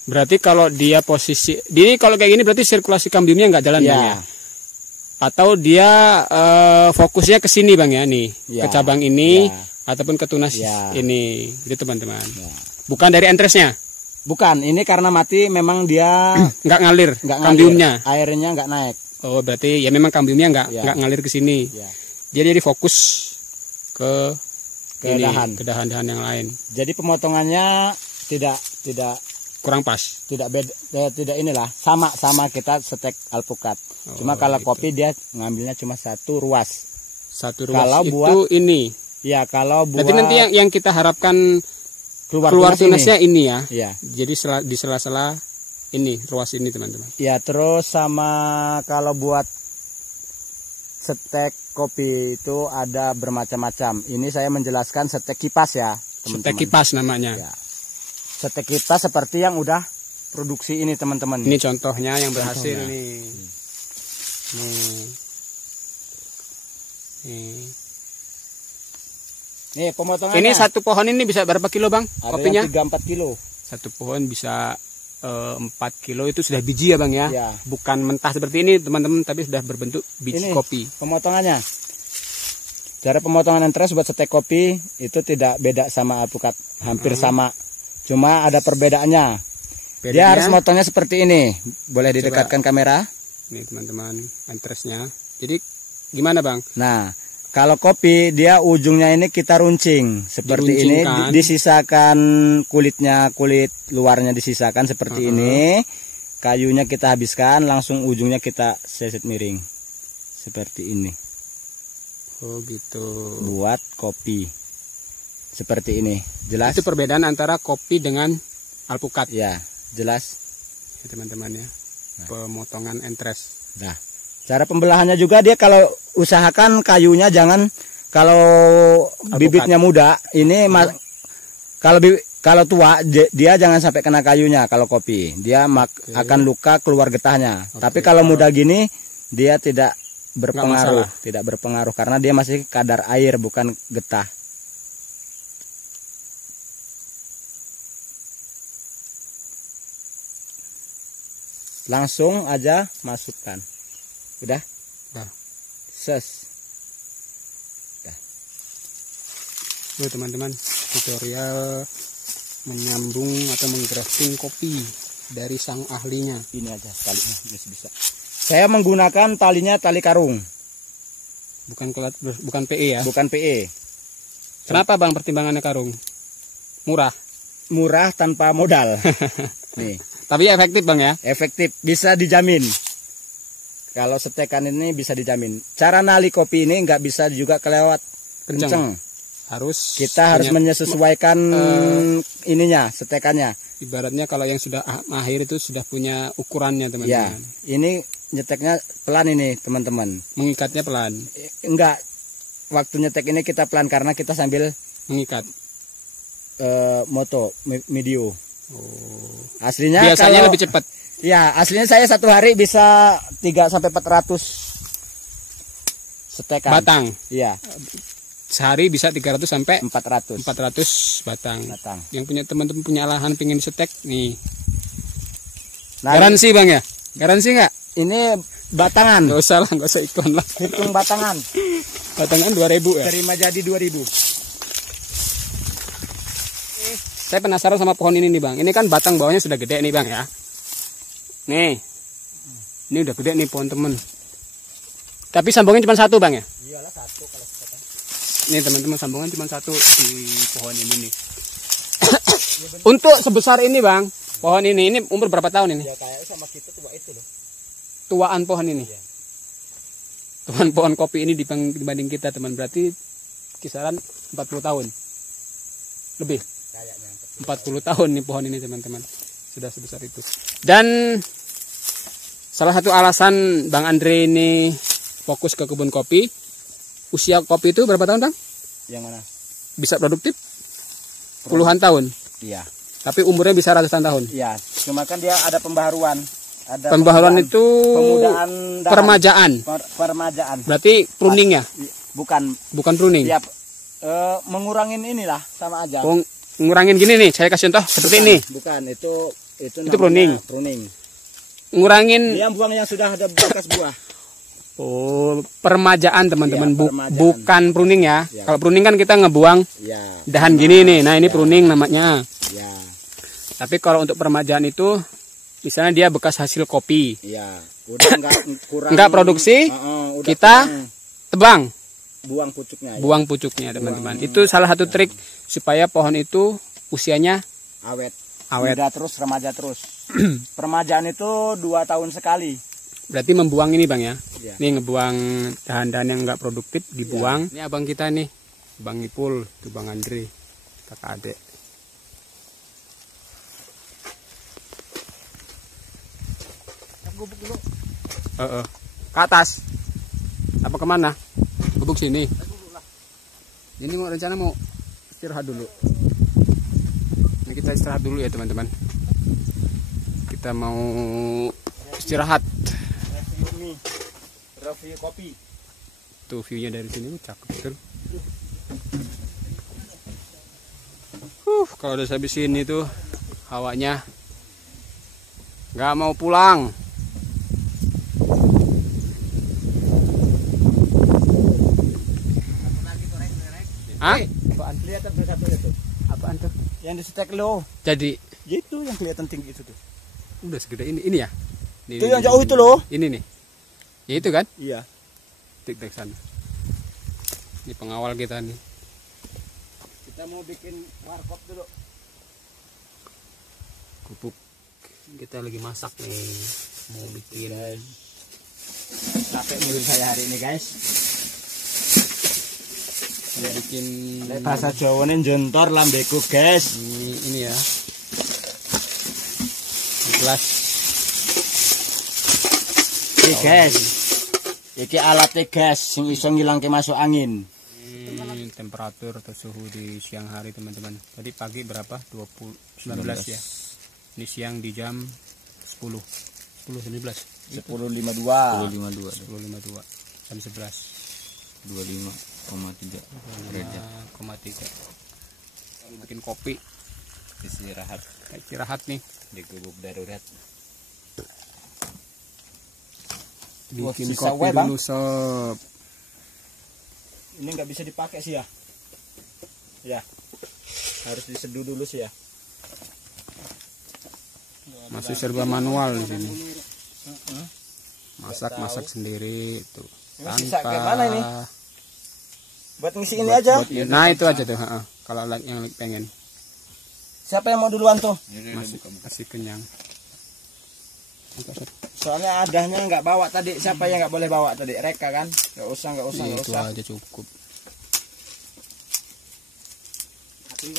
Berarti kalau dia posisi, ini kalau kayak gini berarti sirkulasi kambiumnya nggak jalan Bang ya? Atau dia fokusnya ke sini Bang ya nih, ke cabang ini ataupun ke tunas ini, gitu teman-teman. Bukan dari entresnya? Bukan, ini karena mati memang dia nggak ngalir, kambiumnya. Airnya nggak naik. Oh berarti ya memang kambiumnya nggak ngalir ke sini. Jadi fokus ke dahan-dahan yang lain. Jadi pemotongannya tidak kurang pas, tidak inilah sama kita setek alpukat. Cuma kalau kopi dia ngambilnya cuma satu ruas. Kalau itu buat ini. Ya kalau buat. Berarti nanti yang kita harapkan keluar tunasnya ini ya. Ya. Jadi di sela-sela ini ruas ini teman-teman. Ya terus sama kalau buat setek kopi itu ada bermacam-macam. Ini saya menjelaskan setek kipas ya teman-teman. Setek kipas namanya. Ya. Setek kita seperti yang udah produksi ini teman-teman. Ini contohnya yang berhasil nih. Nih pemotongannya. Ini satu pohon ini bisa berapa kilo Bang? Ada kopinya? 3-4 kilo. Satu pohon bisa 4 kilo itu sudah biji ya Bang ya? Ya. Bukan mentah seperti ini teman-teman, tapi sudah berbentuk biji ini kopi. Pemotongannya. Cara pemotongan entres buat setek kopi itu tidak beda sama alpukat, hampir sama. Cuma ada perbedaannya. Dia harus motongnya seperti ini. Boleh didekatkan kamera? Ini teman-teman, entresnya. Jadi gimana Bang? Nah, kalau kopi dia ujungnya ini kita runcing seperti ini, disisakan kulitnya, kulit luarnya disisakan seperti ini. Kayunya kita habiskan, langsung ujungnya kita seset miring. Seperti ini. Oh gitu. Buat kopi. Seperti ini, jelas. Itu perbedaan antara kopi dengan alpukat. Ya, jelas. Ya, teman-teman ya. Pemotongan entres. Nah, cara pembelahannya juga dia kalau usahakan kayunya jangan kalau bibitnya muda ini kalau tua dia jangan sampai kena kayunya kalau kopi. Dia akan luka keluar getahnya. Tapi kalau muda gini dia tidak berpengaruh karena dia masih kadar air bukan getah. Langsung aja masukkan. Udah? Udah. Ses. Udah. Tuh teman-teman, tutorial menyambung atau menggrafting kopi dari sang ahlinya. Ini aja talinya, ini bisa. Saya menggunakan talinya tali karung. Bukan PE ya? Bukan PE. Kenapa Bang pertimbangannya karung? Murah. Murah tanpa modal. Nih. Tapi efektif Bang ya? Efektif, bisa dijamin. Kalau setekan ini bisa dijamin. Cara nali kopi ini nggak bisa juga kelewat kenceng. kita harus menyesuaikan ininya, setekannya. Ibaratnya kalau yang sudah mahir itu sudah punya ukurannya, teman-teman. Ya, ini nyeteknya pelan ini, teman-teman. Mengikatnya pelan. Enggak, waktu nyetek ini kita pelan karena kita sambil Mengikat. moto video. Oh. Aslinya Biasanya kalau, lebih cepat. Ya, aslinya saya 1 hari bisa 3-400 setekan. Batang. Iya, Sehari bisa 300 sampai 400 batang. batang. Yang punya teman-teman punya lahan pengen setek nih. Nah, Garansi Bang ya? Garansi nggak? ini batangan. Nggak usah lah, nggak usah iklan lah. Hitung batangan. Batangan 2000 ya? Terima jadi 2000. Saya penasaran sama pohon ini nih Bang. Ini kan batang bawahnya sudah gede nih Bang ya. Nih. Ini udah gede nih pohon temen. Tapi sambungnya cuma 1 Bang ya? Iyalah 1 kalau setekan. Nih teman-teman, sambungan cuma 1 di pohon ini nih. Untuk sebesar ini Bang, pohon ini umur berapa tahun ini? Ya kayak sama kita tua itu loh. Tuaan pohon ini. Tuaan pohon kopi ini dibanding kita teman, berarti kisaran 40 tahun. Lebih. Kayaknya 40 tahun nih pohon ini teman-teman. Sudah sebesar itu. Dan salah satu alasan Bang Andre ini fokus ke kebun kopi, usia kopi itu berapa tahun Bang? yang mana? Bisa produktif? Puluhan tahun. Iya. Tapi umurnya bisa ratusan tahun. Iya, cuma kan dia ada pembaharuan. Ada Pembaharuan itu pemudaan dahan. permajaan. Permajaan. Berarti pruning ya? Bukan. Bukan pruning. Ya, mengurangin inilah sama aja. Oh, ngurangin gini nih, saya kasih contoh seperti ini. Bukan, itu Itu pruning. Pruning. Ngurangin. Dia buang yang sudah ada bekas buah. Oh, permajaan teman-teman, Iya, permajaan. bukan pruning ya. Ya. Kalau pruning kan kita ngebuang Ya. dahan gini nih. Nah, ini pruning namanya. Ya. Tapi kalau untuk permajaan itu misalnya dia bekas hasil kopi. Iya. Udah kurang. Enggak produksi, udah kita kurang, tebang, buang pucuknya. Ya. buang pucuknya teman-teman. Itu salah satu trik supaya pohon itu usianya Awet. awet. Muda terus, remaja terus. Permajaan itu 2 tahun sekali. Berarti membuang ini Bang ya. Iya. Ini ngebuang dahan-dahan yang enggak produktif dibuang. Ini abang kita nih, Bang Ipul, itu Bang Andre, kakak adik. Gubuk dulu. Ke atas. Apa kemana? Gubuk sini. Ini mau rencana mau istirahat dulu. Nah, kita istirahat dulu ya teman-teman. Kita mau istirahat. Review kopi. Tuh view-nya dari sini cakep betul. Kalau udah habis ini tuh hawanya nggak mau pulang. Hah? Apaan? Kelihatan tuh satu itu. Apaan tuh? Yang di setek lo. Jadi Itu yang kelihatan tinggi itu tuh. udah segede ini ya? Itu yang jauh itu loh. Ini nih. Ya itu kan? Iya. Tik-tik sana. Ini pengawal kita nih. Kita mau bikin warkop dulu. Pupuk. Kita lagi masak nih. Mau bikin Capek mulut saya hari ini guys. mau bikin Bahasa Jawane jontor lambeku guys. ini ya. Gelas. Iki guys. Iki alatnya guys sing iso ngilangke masuk angin. Temperatur atau suhu di siang hari teman-teman. Tadi pagi berapa? 19 ya. Ini siang di jam 10. 10.19. 10.52. 52 10.52. Jam 11. 25,3 derajat. 5,3. Bikin kopi. Istirahat Istirahat nih. di gubuk darurat. Bikin sisa kopi wae, Bang. dulu sob. Ini nggak bisa dipakai sih ya. Ya. Harus diseduh dulu sih ya. Masih serba manual di sini. Masak sendiri itu. Ini sisa kayak mana ini? Buat ngisi ini Buat- aja. buat- nah itu aja tuh. Kalau yang pengen Siapa yang mau duluan tuh? masih kenyang. Soalnya adahnya nggak bawa tadi. Siapa yang nggak boleh bawa tadi? Reka kan? Nggak usah. Itu aja cukup. Ini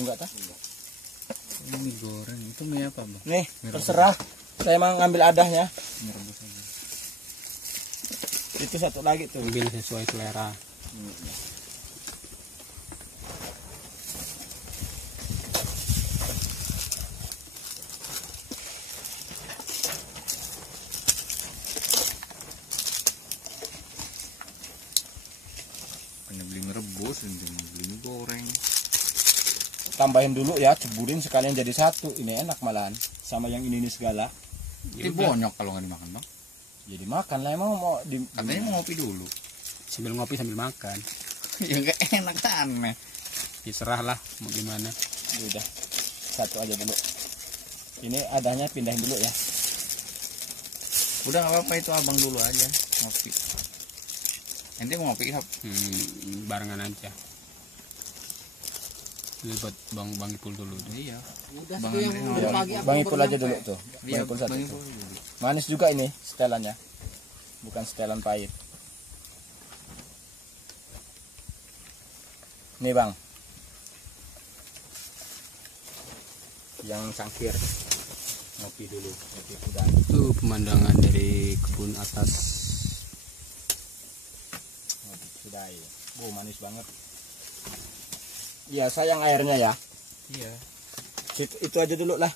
enggak tah? Ini goreng. Itu mie apa, Bang? Nih, terserah. Saya mau ngambil adahnya. Mie rebus aja. Itu satu lagi tuh. Ambil sesuai selera. Pengen beli mie rebus, beli mie goreng. Tambahin dulu ya, ceburin sekalian jadi satu. Ini enak malahan. Sama yang ini segala. Itu bonyok kalau nggak dimakan, Bang. Jadi makan lah emang mau di Katanya mau ngopi dulu. Sambil ngopi sambil makan. Ya nggak enak, aneh. Diserah lah mau gimana. udah satu aja dulu. Ini adanya pindahin dulu ya. Udah nggak apa-apa, itu abang dulu aja ngopi. Ente mau ngopi Hap? Barengan aja. Ini buat bang Ipul dulu. Iya. Udah Bang tuh yang Andre udah Ya, pagi Bang Ipul aja dulu tuh. Iya, Bang Ipul satu Bang tuh. Ipul dulu. Manis juga ini setelannya. Bukan setelan pahit. Nih Bang. Yang cangkir. Ngopi dulu, ngopi kuda. Itu pemandangan dari kebun atas. Ngopi kuda. Manis banget. Iya, sayang airnya ya. Iya. Itu aja dulu lah.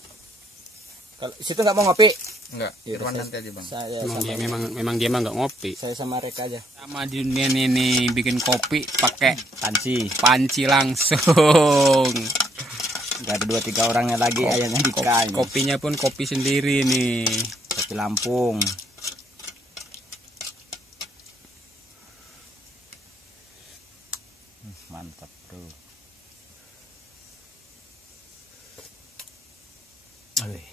Kalau situ nggak mau ngopi? Enggak, Ya, Irwan saya- nanti aja Bang. Saya Memang sama dia memang dia mah nggak ngopi. saya sama Reka aja. Sama di dunia ini bikin kopi pakai Panci. panci langsung. Nggak ada 2-3 orangnya lagi ayahnya Dika. Ini. Kopinya pun kopi sendiri nih. Kopi Lampung. Mantap bro. Alih.